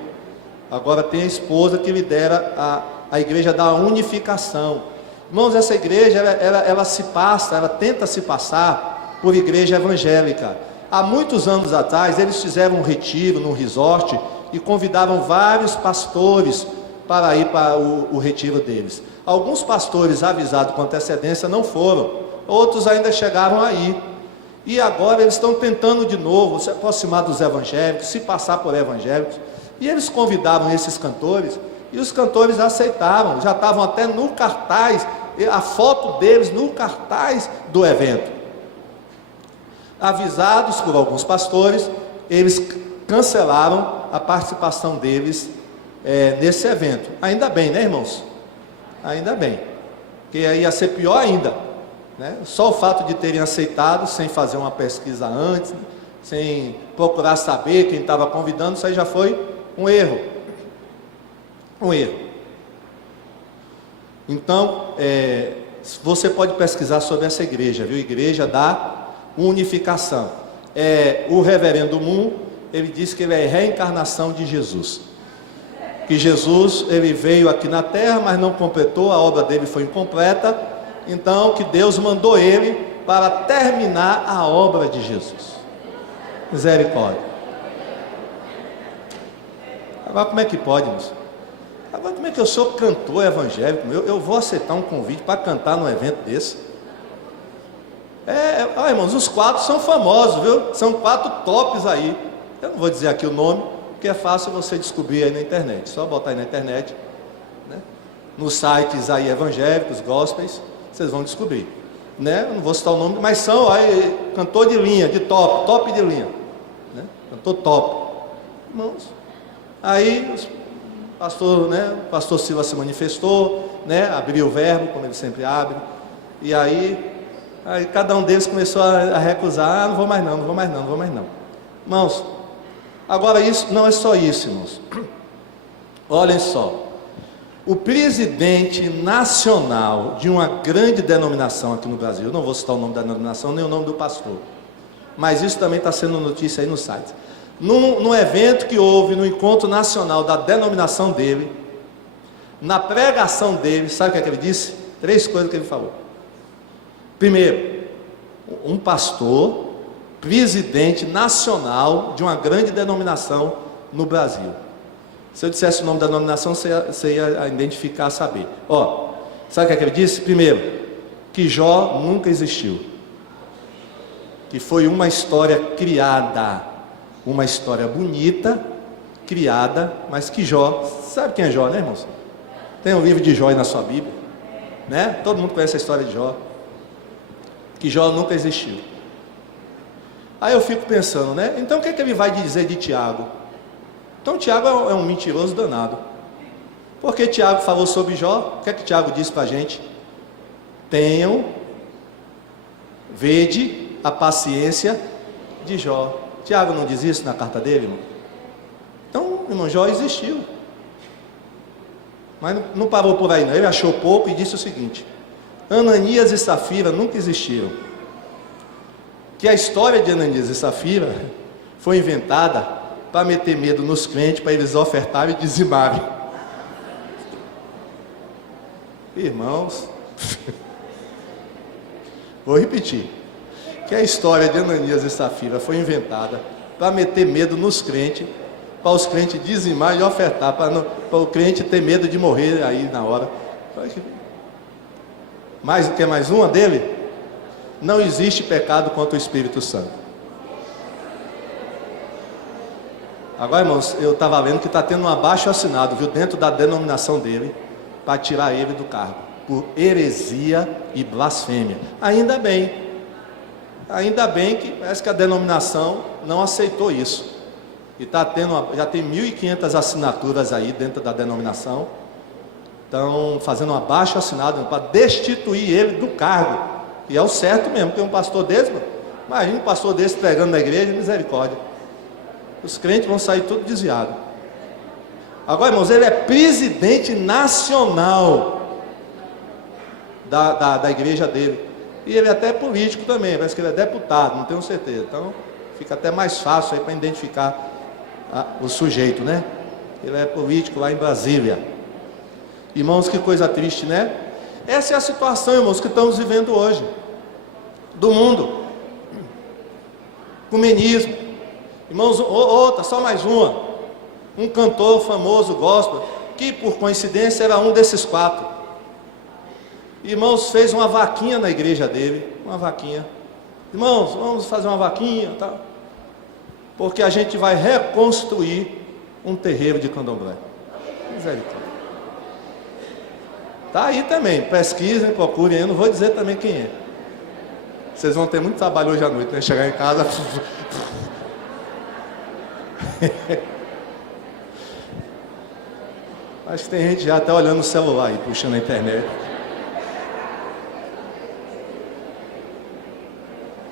agora tem a esposa que lidera a Igreja da Unificação. Irmãos, essa igreja, ela tenta se passar por igreja evangélica. Há muitos anos atrás, eles fizeram um retiro num resort e convidaram vários pastores para ir para o retiro deles. Alguns pastores avisados com antecedência não foram, outros ainda chegaram aí. E agora eles estão tentando de novo se aproximar dos evangélicos, se passar por evangélicos. E eles convidaram esses cantores, e os cantores aceitaram, já estavam até no cartaz, a foto deles no cartaz do evento. Avisados por alguns pastores, eles cancelaram a participação deles nesse evento. Ainda bem, né, irmãos? Ainda bem, porque aí ia ser pior ainda, né? Só o fato de terem aceitado, sem fazer uma pesquisa antes, sem procurar saber quem estava convidando, isso aí já foi um erro. Um erro. Então, você pode pesquisar sobre essa igreja, viu? Igreja da Unificação. O reverendo Moon, ele disse que ele é a reencarnação de Jesus. Que Jesus, ele veio aqui na terra, mas não completou, a obra dele foi incompleta. Então, que Deus mandou ele para terminar a obra de Jesus. Misericórdia. Agora, como é que pode, irmãos? Agora, como é que eu sou cantor evangélico? Eu vou aceitar um convite para cantar num evento desse? Olha, irmãos, os 4 são famosos, viu? São 4 tops aí. Eu não vou dizer aqui o nome, porque é fácil você descobrir aí na internet. Só botar aí na internet, né? Nos sites aí evangélicos, gospels, vocês vão descobrir, né? Eu não vou citar o nome, mas são aí cantor de linha, de top de linha, né? Cantor top. Irmãos, aí o pastor Silva se manifestou, né? Abriu o verbo, como ele sempre abre, e aí cada um deles começou a recusar. Não vou mais não. Irmãos, agora isso não é só isso, irmãos. Olhem só, o presidente nacional de uma grande denominação aqui no Brasil, eu não vou citar o nome da denominação nem o nome do pastor, mas isso também está sendo notícia aí no site. Num evento que houve no encontro nacional da denominação dele, na pregação dele, sabe o que ele disse? 3 coisas que ele falou. Primeiro, um pastor, presidente nacional de uma grande denominação no Brasil. Se eu dissesse o nome da denominação, você ia identificar, saber. Sabe o que ele disse? Primeiro, que Jó nunca existiu, que foi uma história criada, uma história bonita, criada, mas que Jó, sabe quem é Jó, né, irmãos? Tem um livro de Jó aí na sua Bíblia, né? Todo mundo conhece a história de Jó. Que Jó nunca existiu. Aí eu fico pensando, né? Então o que ele vai dizer de Tiago? Então Tiago é um mentiroso danado. Porque Tiago falou sobre Jó. O que Tiago disse para a gente? Vede a paciência de Jó. Tiago não diz isso na carta dele, irmão? Então, irmão, Jó existiu. Mas não parou por aí não. Ele achou pouco e disse o seguinte: Ananias e Safira nunca existiram. Que a história de Ananias e Safira foi inventada para meter medo nos crentes, para eles ofertarem e dizimarem. Irmãos, vou repetir. Que a história de Ananias e Safira foi inventada para meter medo nos crentes, para os crentes dizimar e ofertar, para o crente ter medo de morrer aí na hora. Quer mais uma dele? Não existe pecado contra o Espírito Santo. Agora, irmãos, eu estava vendo que está tendo um abaixo-assinado, viu, dentro da denominação dele, para tirar ele do cargo, por heresia e blasfêmia. Ainda bem que parece que a denominação não aceitou isso. E está tendo, já tem 1.500 assinaturas aí dentro da denominação. Estão fazendo um abaixo-assinado para destituir ele do cargo. E é o certo mesmo, tem um pastor desse, mano. Imagina um pastor desse pregando na igreja, misericórdia. Os crentes vão sair tudo desviado. Agora, irmãos, ele é presidente nacional da igreja dele. E ele é até político também, parece que ele é deputado, não tenho certeza. Então, fica até mais fácil aí para identificar o sujeito, né? Ele é político lá em Brasília. Irmãos, que coisa triste, né? Essa é a situação, irmãos, que estamos vivendo hoje, do mundo. Ecumenismo. Irmãos, outra, só mais uma. Um cantor famoso, gospel, que por coincidência era um desses 4. Irmãos, fez uma vaquinha na igreja dele, uma vaquinha. Irmãos, vamos fazer uma vaquinha, tá? Porque a gente vai reconstruir um terreiro de candomblé. Misericórdia. Tá aí também, pesquisem, procurem, eu não vou dizer também quem é. Vocês vão ter muito trabalho hoje à noite, né? Chegar em casa. Acho que tem gente já até olhando o celular aí, puxando a internet.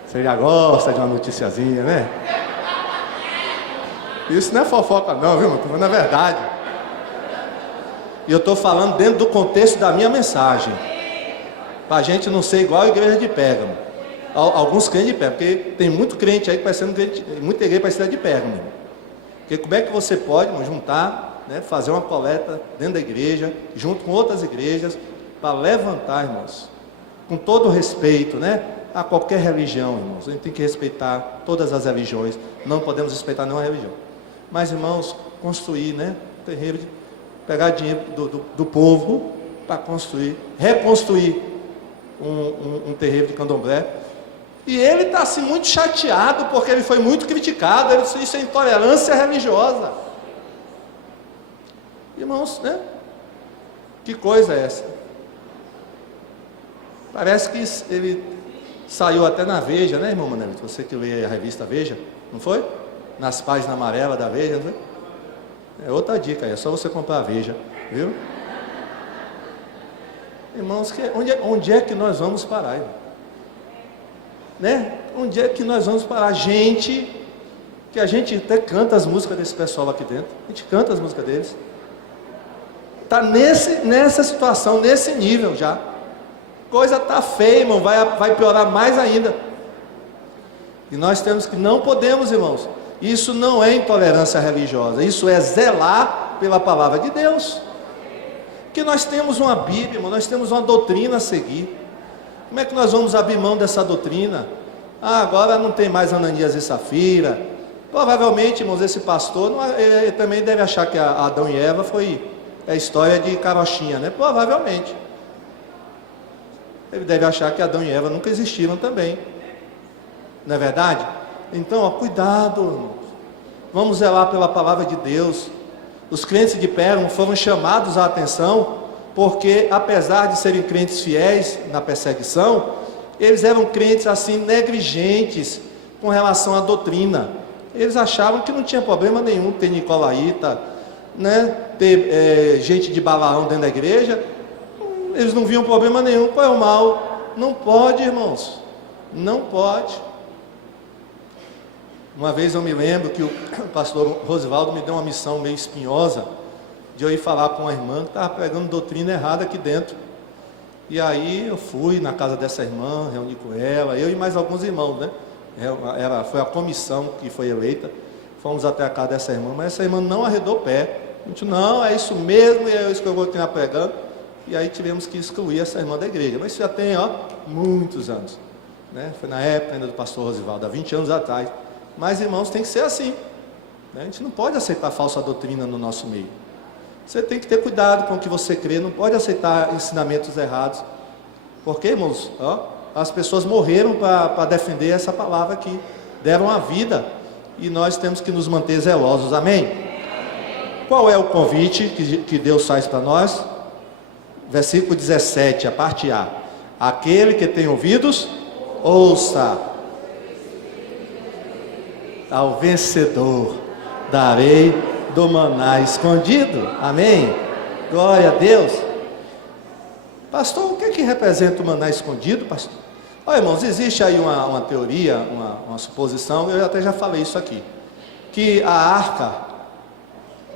Você já gosta de uma noticiazinha, né? Isso não é fofoca não, viu? Estou falando a verdade. E eu estou falando dentro do contexto da minha mensagem, para a gente não ser igual a igreja de Pérgamo. Alguns crentes de Pérgamo, porque tem muito crente aí que parecendo crente, muita igreja parecida de Pérgamo. Porque como é que você pode juntar, né, fazer uma coleta dentro da igreja, junto com outras igrejas, para levantar, irmãos, com todo o respeito, né, a qualquer religião, irmãos. A gente tem que respeitar todas as religiões, não podemos respeitar nenhuma religião. Mas, irmãos, construir, né, terreiro, pegar dinheiro do povo para construir, reconstruir um terreiro de candomblé, E ele está assim muito chateado, porque ele foi muito criticado. Ele disse: isso é intolerância religiosa. Irmãos, né? Que coisa é essa? Parece que ele saiu até na Veja, né, irmão Manelito? Você que lê a revista Veja, não foi? Nas páginas amarelas da Veja, não foi? É outra dica, é só você comprar a Veja, viu? Irmãos, onde é que nós vamos parar, irmão? Né? Onde é que nós vamos parar? Gente, que a gente até canta as músicas desse pessoal aqui dentro, a gente canta as músicas deles, está nessa situação, nesse nível já, coisa está feia, irmão, vai piorar mais ainda, e nós temos que, não podemos, irmãos, isso não é intolerância religiosa, isso é zelar pela palavra de Deus, que nós temos uma Bíblia, irmão, nós temos uma doutrina a seguir. Como é que nós vamos abrir mão dessa doutrina? Agora não tem mais Ananias e Safira. Provavelmente, irmãos, esse pastor ele também deve achar que Adão e Eva foi a história de carochinha, né? Provavelmente. Ele deve achar que Adão e Eva nunca existiram também. Não é verdade? Então, ó, cuidado, irmãos. Vamos zelar pela palavra de Deus. Os crentes de Pérgamo foram chamados à atenção, porque apesar de serem crentes fiéis na perseguição, eles eram crentes assim negligentes com relação à doutrina. Eles achavam que não tinha problema nenhum ter nicolaíta, né, ter gente de Balaão dentro da igreja. Eles não viam problema nenhum. Qual é o mal? Não pode, irmãos, não pode. Uma vez eu me lembro que o pastor Rosivaldo me deu uma missão meio espinhosa, de eu ir falar com uma irmã que estava pregando doutrina errada aqui dentro. E aí eu fui na casa dessa irmã, reuni com ela, eu e mais alguns irmãos, né? Foi a comissão que foi eleita. Fomos até a casa dessa irmã, mas essa irmã não arredou o pé. A gente, não, é isso mesmo, e é isso que eu vou continuar pregando. E aí tivemos que excluir essa irmã da igreja. Mas isso já tem, muitos anos, né? Foi na época ainda do pastor Rosivaldo, há 20 anos atrás. Mas, irmãos, tem que ser assim, né? A gente não pode aceitar falsa doutrina no nosso meio. Você tem que ter cuidado com o que você crê, não pode aceitar ensinamentos errados. Porque, irmãos, as pessoas morreram para defender essa palavra aqui, deram a vida, e nós temos que nos manter zelosos, amém? Qual é o convite que Deus faz para nós? Versículo 17, a parte A: aquele que tem ouvidos, ouça. Ao vencedor darei do maná escondido, amém? Glória a Deus. Pastor, o que representa o maná escondido, pastor? Olha, irmãos, existe aí uma teoria, uma suposição, eu até já falei isso aqui, que a arca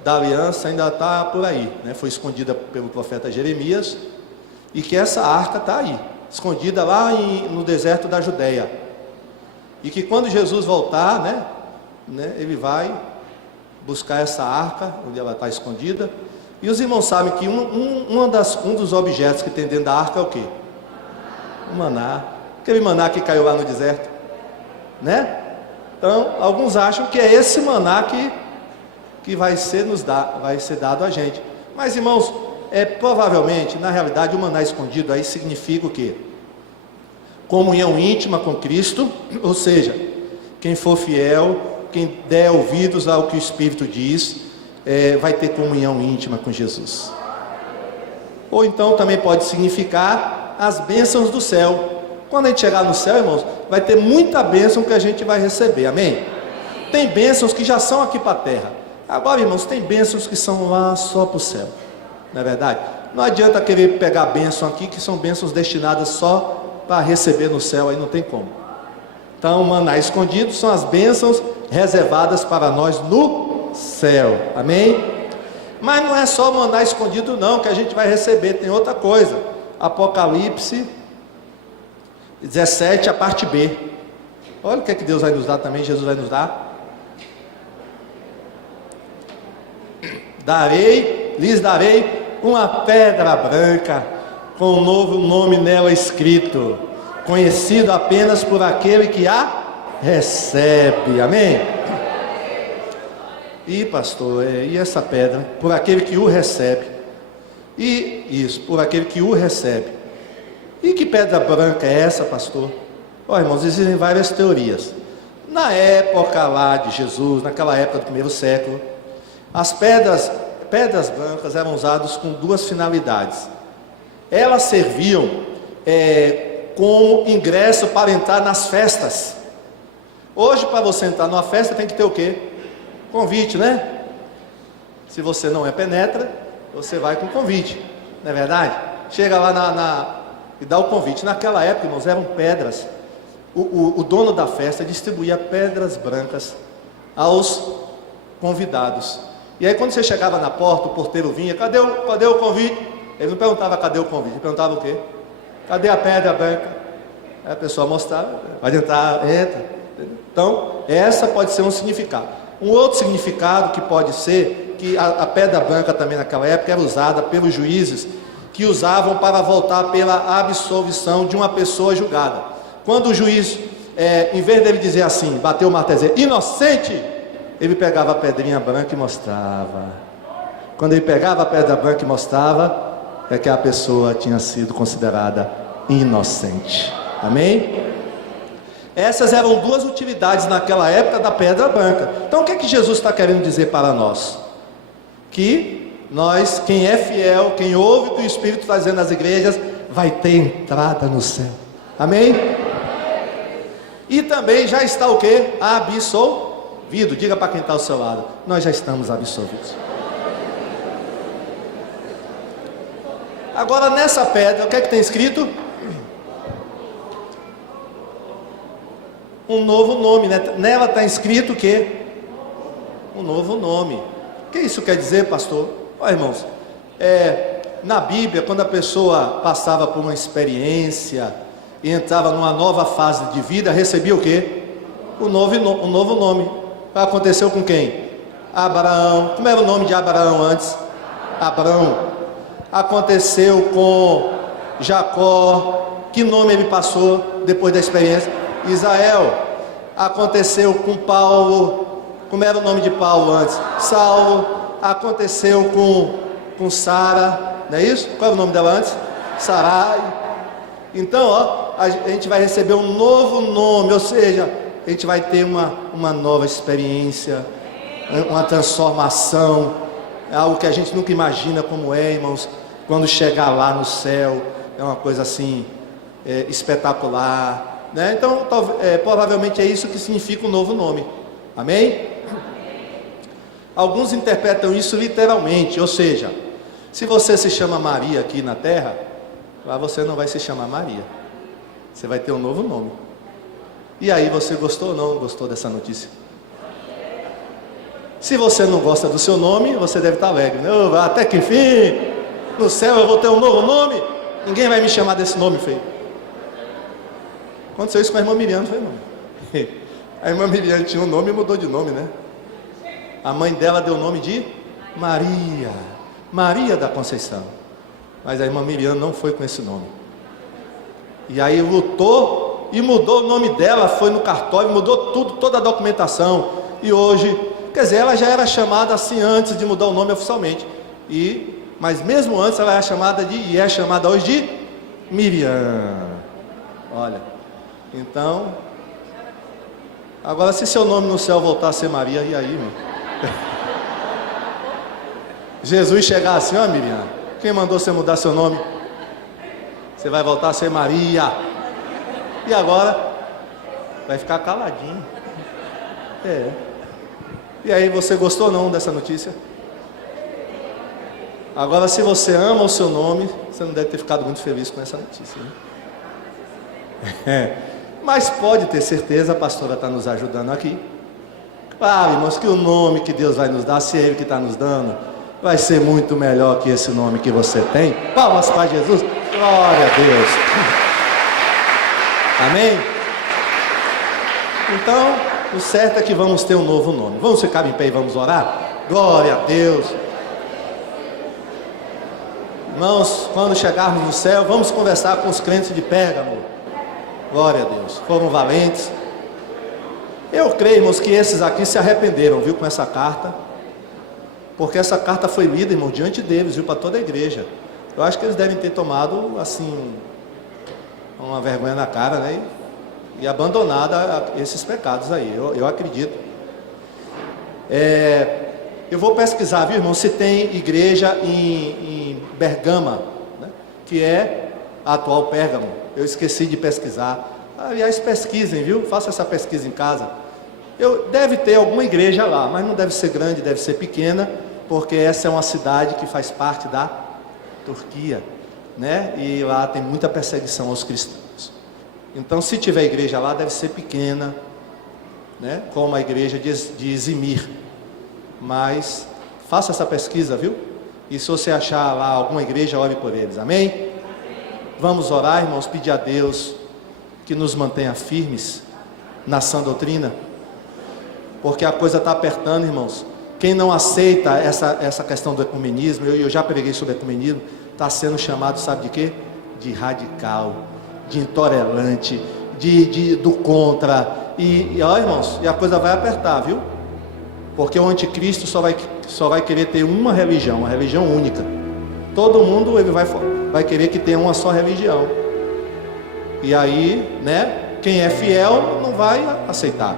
da aliança ainda está por aí, né? Foi escondida pelo profeta Jeremias, e que essa arca está aí, escondida lá no deserto da Judéia, e que quando Jesus voltar, né, ele vai buscar essa arca, onde ela está escondida. E os irmãos sabem que um dos objetos que tem dentro da arca é o quê? O maná, aquele maná que caiu lá no deserto, né? Então, alguns acham que é esse maná que vai ser dado a gente. Mas, irmãos, provavelmente, na realidade, o maná escondido aí significa o quê? Comunhão íntima com Cristo, ou seja, quem for fiel, quem der ouvidos ao que o Espírito diz, vai ter comunhão íntima com Jesus. Ou então também pode significar as bênçãos do céu. Quando a gente chegar no céu, irmãos, vai ter muita bênção que a gente vai receber, amém? Tem bênçãos que já são aqui para a terra. Agora, irmãos, tem bênçãos que são lá só para o céu, não é verdade? Não adianta querer pegar bênção aqui, que são bênçãos destinadas só para receber no céu, aí não tem como. Então, maná escondido são as bênçãos reservadas para nós no céu, amém? Mas não é só maná escondido não que a gente vai receber, tem outra coisa. Apocalipse 17, a parte B. Olha o que é que Deus vai nos dar também, Jesus vai nos dar. Lhes darei uma pedra branca, com um novo nome nela escrito, conhecido apenas por aquele que a recebe, amém? E pastor, e essa pedra? Por aquele que o recebe. E isso, por aquele que o recebe. E que pedra branca é essa, pastor? Ó, irmãos, existem várias teorias. Na época lá de Jesus, naquela época do primeiro século, as pedras brancas eram usadas com duas finalidades. Elas serviam como ingresso para entrar nas festas. Hoje, para você entrar numa festa, tem que ter o quê? Convite, né? Se você não é penetra, você vai com convite, não é verdade? Chega lá e dá o convite. Naquela época, irmãos, eram pedras. O dono da festa distribuía pedras brancas aos convidados. E aí quando você chegava na porta, o porteiro vinha: cadê o convite? Ele não perguntava cadê o convite, ele perguntava o quê? Cadê a pedra branca? Aí a pessoa mostrava: pode entrar, entra. Então, essa pode ser um significado. Um outro significado que pode ser que a pedra branca também naquela época era usada pelos juízes, que usavam para voltar pela absolvição de uma pessoa julgada. Quando o juiz, em vez dele dizer assim, bateu o martelo, dizer inocente, ele pegava a pedrinha branca e mostrava. Quando ele pegava a pedra branca e mostrava, é que a pessoa tinha sido considerada inocente. Amém? Essas eram duas utilidades naquela época da pedra branca. Então o que é que Jesus está querendo dizer para nós? Que nós, quem é fiel, quem ouve o que o Espírito está dizendo nas igrejas, vai ter entrada no céu. Amém? E também já está o que? Absolvido. Diga para quem está ao seu lado: nós já estamos absolvidos. Agora nessa pedra, o que é que tem escrito? Um novo nome, né? Nela está escrito o quê? Um novo nome. O que isso quer dizer, pastor? Olha, irmãos, na Bíblia, quando a pessoa passava por uma experiência e entrava numa nova fase de vida, recebia o quê? Um novo nome. Aconteceu com quem? Abraão. Como era o nome de Abraão antes? Abrão. Aconteceu com Jacó. Que nome ele passou depois da experiência? Israel. Aconteceu com Paulo. Como era o nome de Paulo antes? Saulo. Aconteceu com Sara, não é isso? Qual era o nome dela antes? Sarai. Então, ó, a gente vai receber um novo nome, ou seja, a gente vai ter uma nova experiência, uma transformação, algo que a gente nunca imagina como é, irmãos. Quando chegar lá no céu, é uma coisa assim, espetacular, né? Então, provavelmente é isso que significa o novo nome. Amém? Alguns interpretam isso literalmente, ou seja, se você se chama Maria aqui na terra, lá você não vai se chamar Maria, você vai ter um novo nome. E aí, você gostou ou não gostou dessa notícia? Se você não gosta do seu nome, você deve estar alegre, né? Até que enfim, no céu eu vou ter um novo nome, ninguém vai me chamar desse nome feio. Aconteceu isso com a irmã Miriam, não foi, não? A irmã Miriam tinha um nome e mudou de nome, né? A mãe dela deu o nome de Maria da Conceição. Mas a irmã Miriam não foi com esse nome. E aí lutou e mudou o nome dela, foi no cartório, mudou tudo, toda a documentação. E hoje, quer dizer, ela já era chamada assim antes de mudar o nome oficialmente. Mas mesmo antes ela era chamada e é chamada hoje de Miriam. Olha, então, agora se seu nome no céu voltar a ser Maria, e aí, irmão? Jesus chegar assim: ó, Miriam, quem mandou você mudar seu nome? Você vai voltar a ser Maria. E agora? Vai ficar caladinho. E aí, você gostou ou não dessa notícia? Agora, se você ama o seu nome, você não deve ter ficado muito feliz com essa notícia, né? Mas pode ter certeza, a pastora está nos ajudando aqui. Claro, irmãos, que o nome que Deus vai nos dar, se é Ele que está nos dando, vai ser muito melhor que esse nome que você tem. Palmas para Jesus. Glória a Deus. Amém? Então, o certo é que vamos ter um novo nome. Vamos ficar em pé e vamos orar? Glória a Deus. Irmãos, quando chegarmos no céu, vamos conversar com os crentes de Pérgamo. Glória a Deus. Foram valentes. Eu creio, irmãos, que esses aqui se arrependeram, viu, com essa carta. Porque essa carta foi lida, irmão, diante deles, viu, para toda a igreja. Eu acho que eles devem ter tomado, assim, uma vergonha na cara, né? e abandonada esses pecados aí, eu acredito. Eu vou pesquisar, viu, irmão, se tem igreja em Bergama, né, que é a atual Pérgamo. Eu esqueci de pesquisar. Aliás, pesquisem, viu? Faça essa pesquisa em casa. Deve ter alguma igreja lá, mas não deve ser grande, deve ser pequena, porque essa é uma cidade que faz parte da Turquia, né? E lá tem muita perseguição aos cristãos. Então, se tiver igreja lá, deve ser pequena, né? Como a igreja de Izmir. Mas faça essa pesquisa, viu? E se você achar lá alguma igreja, ore por eles, amém? Vamos orar, irmãos, pedir a Deus que nos mantenha firmes na sã doutrina, porque a coisa está apertando, irmãos. Quem não aceita essa questão do ecumenismo, eu já preguei sobre ecumenismo, está sendo chamado, sabe de quê? De radical, de intolerante, do contra, ó, irmãos, e a coisa vai apertar, viu? Porque o anticristo só vai querer ter uma religião única. Todo mundo ele vai querer que tenha uma só religião. E aí, né, quem é fiel não vai aceitar,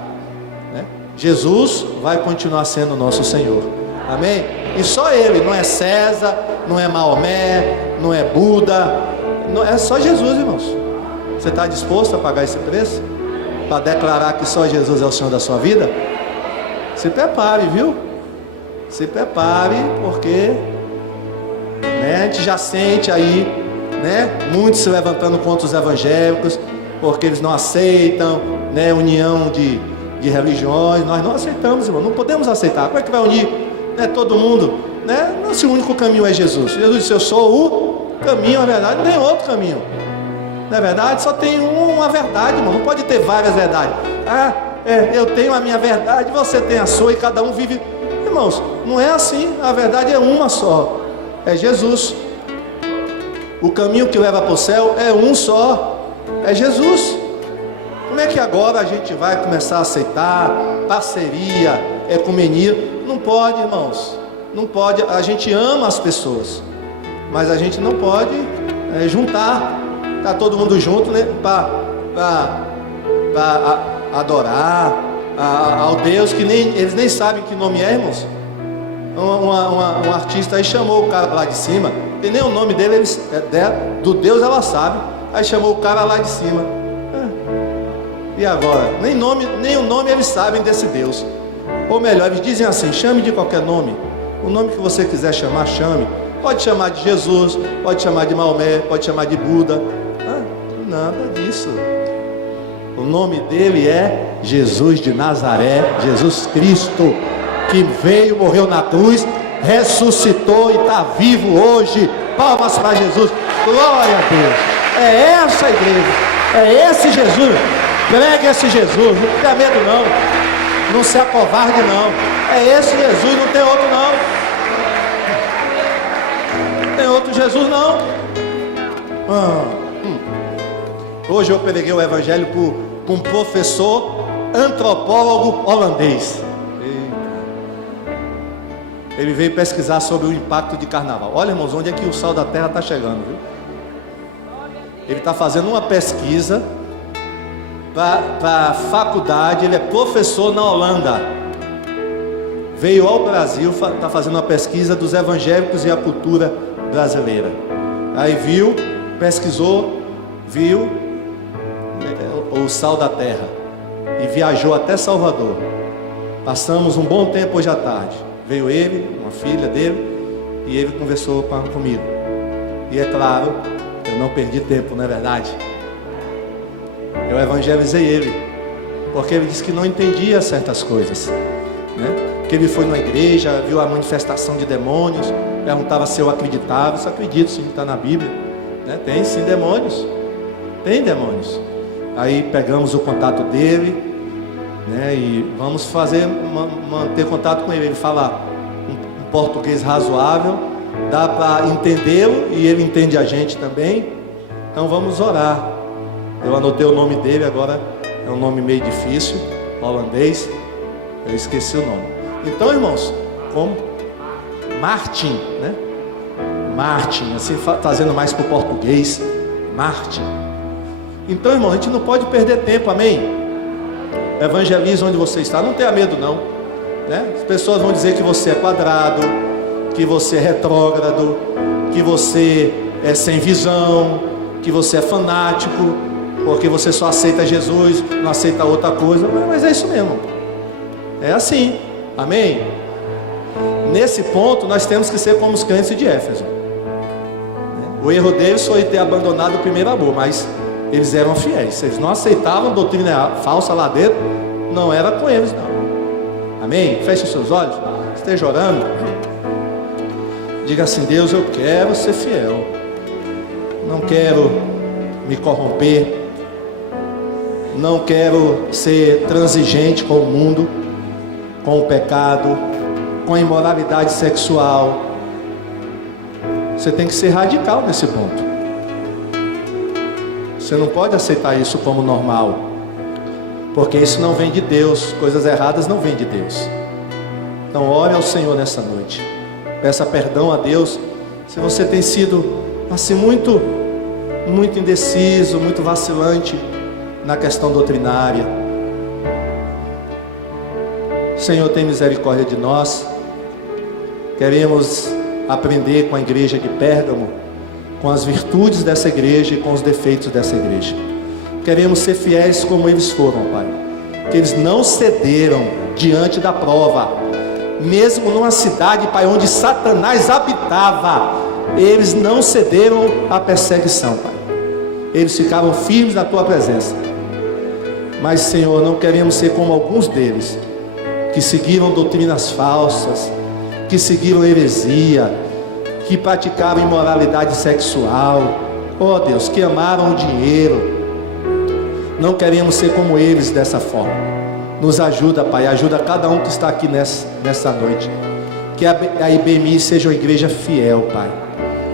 né? Jesus vai continuar sendo nosso Senhor, amém? E só Ele, não é César, não é Maomé, não é Buda, é só Jesus, irmãos. Você está disposto a pagar esse preço? Para declarar que só Jesus é o Senhor da sua vida? Se prepare, viu? Se prepare, porque, né, a gente já sente aí, né, muitos se levantando contra os evangélicos, porque eles não aceitam, né, união de religiões. Nós não aceitamos, irmão, não podemos aceitar. Como é que vai unir, né, todo mundo, né? Se o único caminho é Jesus. Jesus disse: eu sou o caminho, a verdade, não tem outro caminho. Não é verdade? Só tem uma verdade, irmão, não pode ter várias verdades. Eu tenho a minha verdade, você tem a sua, e cada um vive. Irmãos, não é assim. A verdade é uma só, é Jesus. O caminho que leva para o céu é um só, é Jesus. Como é que agora a gente vai começar a aceitar parceria, ecumenismo? Não pode, irmãos, não pode. A gente ama as pessoas, mas a gente não pode juntar, tá todo mundo junto, né, para adorar ao Deus que eles nem sabem que nome é, irmãos. Um artista aí chamou o cara lá de cima, e nem o nome dele, do Deus ela sabe. Aí chamou o cara lá de cima. E agora? Nem o nome eles sabem desse Deus. Ou melhor, eles dizem assim: chame de qualquer nome. O nome que você quiser chamar, chame. Pode chamar de Jesus, pode chamar de Maomé, pode chamar de Buda. Nada disso. O nome dele é Jesus de Nazaré, Jesus Cristo, que veio, morreu na cruz, ressuscitou e está vivo hoje. Palmas para Jesus, glória a Deus. É essa igreja, é esse Jesus. Pregue esse Jesus, não tenha medo não, não se acovarde não. É esse Jesus, não tem outro não. Não tem outro Jesus não. Hoje eu preguei o evangelho para um professor antropólogo holandês. Ele veio pesquisar sobre o impacto de carnaval. Olha, irmãos, onde é que o sal da terra está chegando, viu? Ele está fazendo uma pesquisa para a faculdade. Ele é professor na Holanda. Veio ao Brasil, está fazendo uma pesquisa dos evangélicos e a cultura brasileira. Aí viu, pesquisou, viu o sal da terra e viajou até Salvador. Passamos um bom tempo hoje à tarde. Veio ele, uma filha dele, e ele conversou comigo. E é claro, eu não perdi tempo, não é verdade? Eu evangelizei ele, porque ele disse que não entendia certas coisas, né? Que ele foi numa igreja, viu a manifestação de demônios, perguntava se eu acreditava. Eu acredito, sim, está na Bíblia, né? Tem sim demônios, tem demônios. Aí pegamos o contato dele, né, e vamos manter contato com ele. Ele fala um português razoável, dá para entendê-lo, e ele entende a gente também. Então vamos orar. Eu anotei o nome dele, agora é um nome meio difícil, holandês, eu esqueci o nome. Então, irmãos, como Martin, né? Martin, assim fazendo mais para o português, Martin. Então, irmão, a gente não pode perder tempo, amém? Evangelize onde você está, não tenha medo não, né? As pessoas vão dizer que você é quadrado, que você é retrógrado, que você é sem visão, que você é fanático, porque você só aceita Jesus, não aceita outra coisa, mas é isso mesmo, é assim, amém? Nesse ponto nós temos que ser como os crentes de Éfeso. O erro deles foi ter abandonado o primeiro amor, mas eles eram fiéis. Se eles não aceitavam doutrina falsa lá dentro, não era com eles não. Amém? Feche os seus olhos, esteja orando. Diga assim: Deus, eu quero ser fiel, não quero me corromper, não quero ser transigente com o mundo, com o pecado, com a imoralidade sexual. Você tem que ser radical nesse ponto. Você não pode aceitar isso como normal, porque isso não vem de Deus. Coisas erradas não vêm de Deus. Então ore ao Senhor nessa noite, peça perdão a Deus se você tem sido assim muito indeciso, muito vacilante na questão doutrinária. Senhor, tem misericórdia de nós. Queremos aprender com a igreja de Pérgamo, com as virtudes dessa igreja e com os defeitos dessa igreja. Queremos ser fiéis como eles foram, Pai, que eles não cederam diante da prova, mesmo numa cidade, Pai, onde Satanás habitava, eles não cederam à perseguição, Pai, eles ficaram firmes na Tua presença. Mas, Senhor, não queremos ser como alguns deles, que seguiram doutrinas falsas, que seguiram heresia, que praticaram imoralidade sexual, oh Deus, que amaram o dinheiro. Não queremos ser como eles dessa forma. Nos ajuda, Pai, ajuda cada um que está aqui nessa noite. Que a IBMI seja uma igreja fiel, Pai.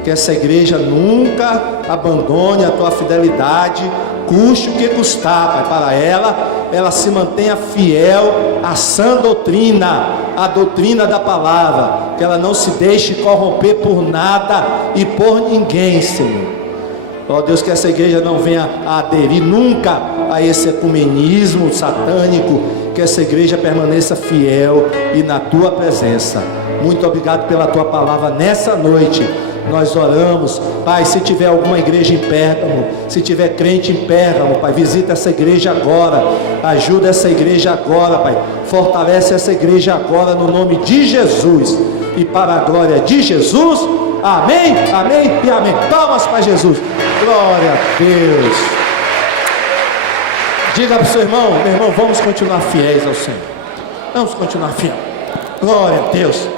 Que essa igreja nunca abandone a Tua fidelidade, custe o que custar, Pai, para ela se mantenha fiel à sã doutrina, à doutrina da palavra, que ela não se deixe corromper por nada e por ninguém, Senhor. Ó Deus, que essa igreja não venha a aderir nunca a esse ecumenismo satânico, que essa igreja permaneça fiel e na Tua presença. Muito obrigado pela Tua palavra nessa noite. Nós oramos, Pai, se tiver alguma igreja em Pérgamo, se tiver crente em Pérgamo, Pai, visita essa igreja agora, ajuda essa igreja agora, Pai, fortalece essa igreja agora no nome de Jesus e para a glória de Jesus, amém, amém e amém. Palmas para Jesus, glória a Deus. Diga para o seu irmão, meu irmão, vamos continuar fiéis ao Senhor, vamos continuar fiéis, glória a Deus.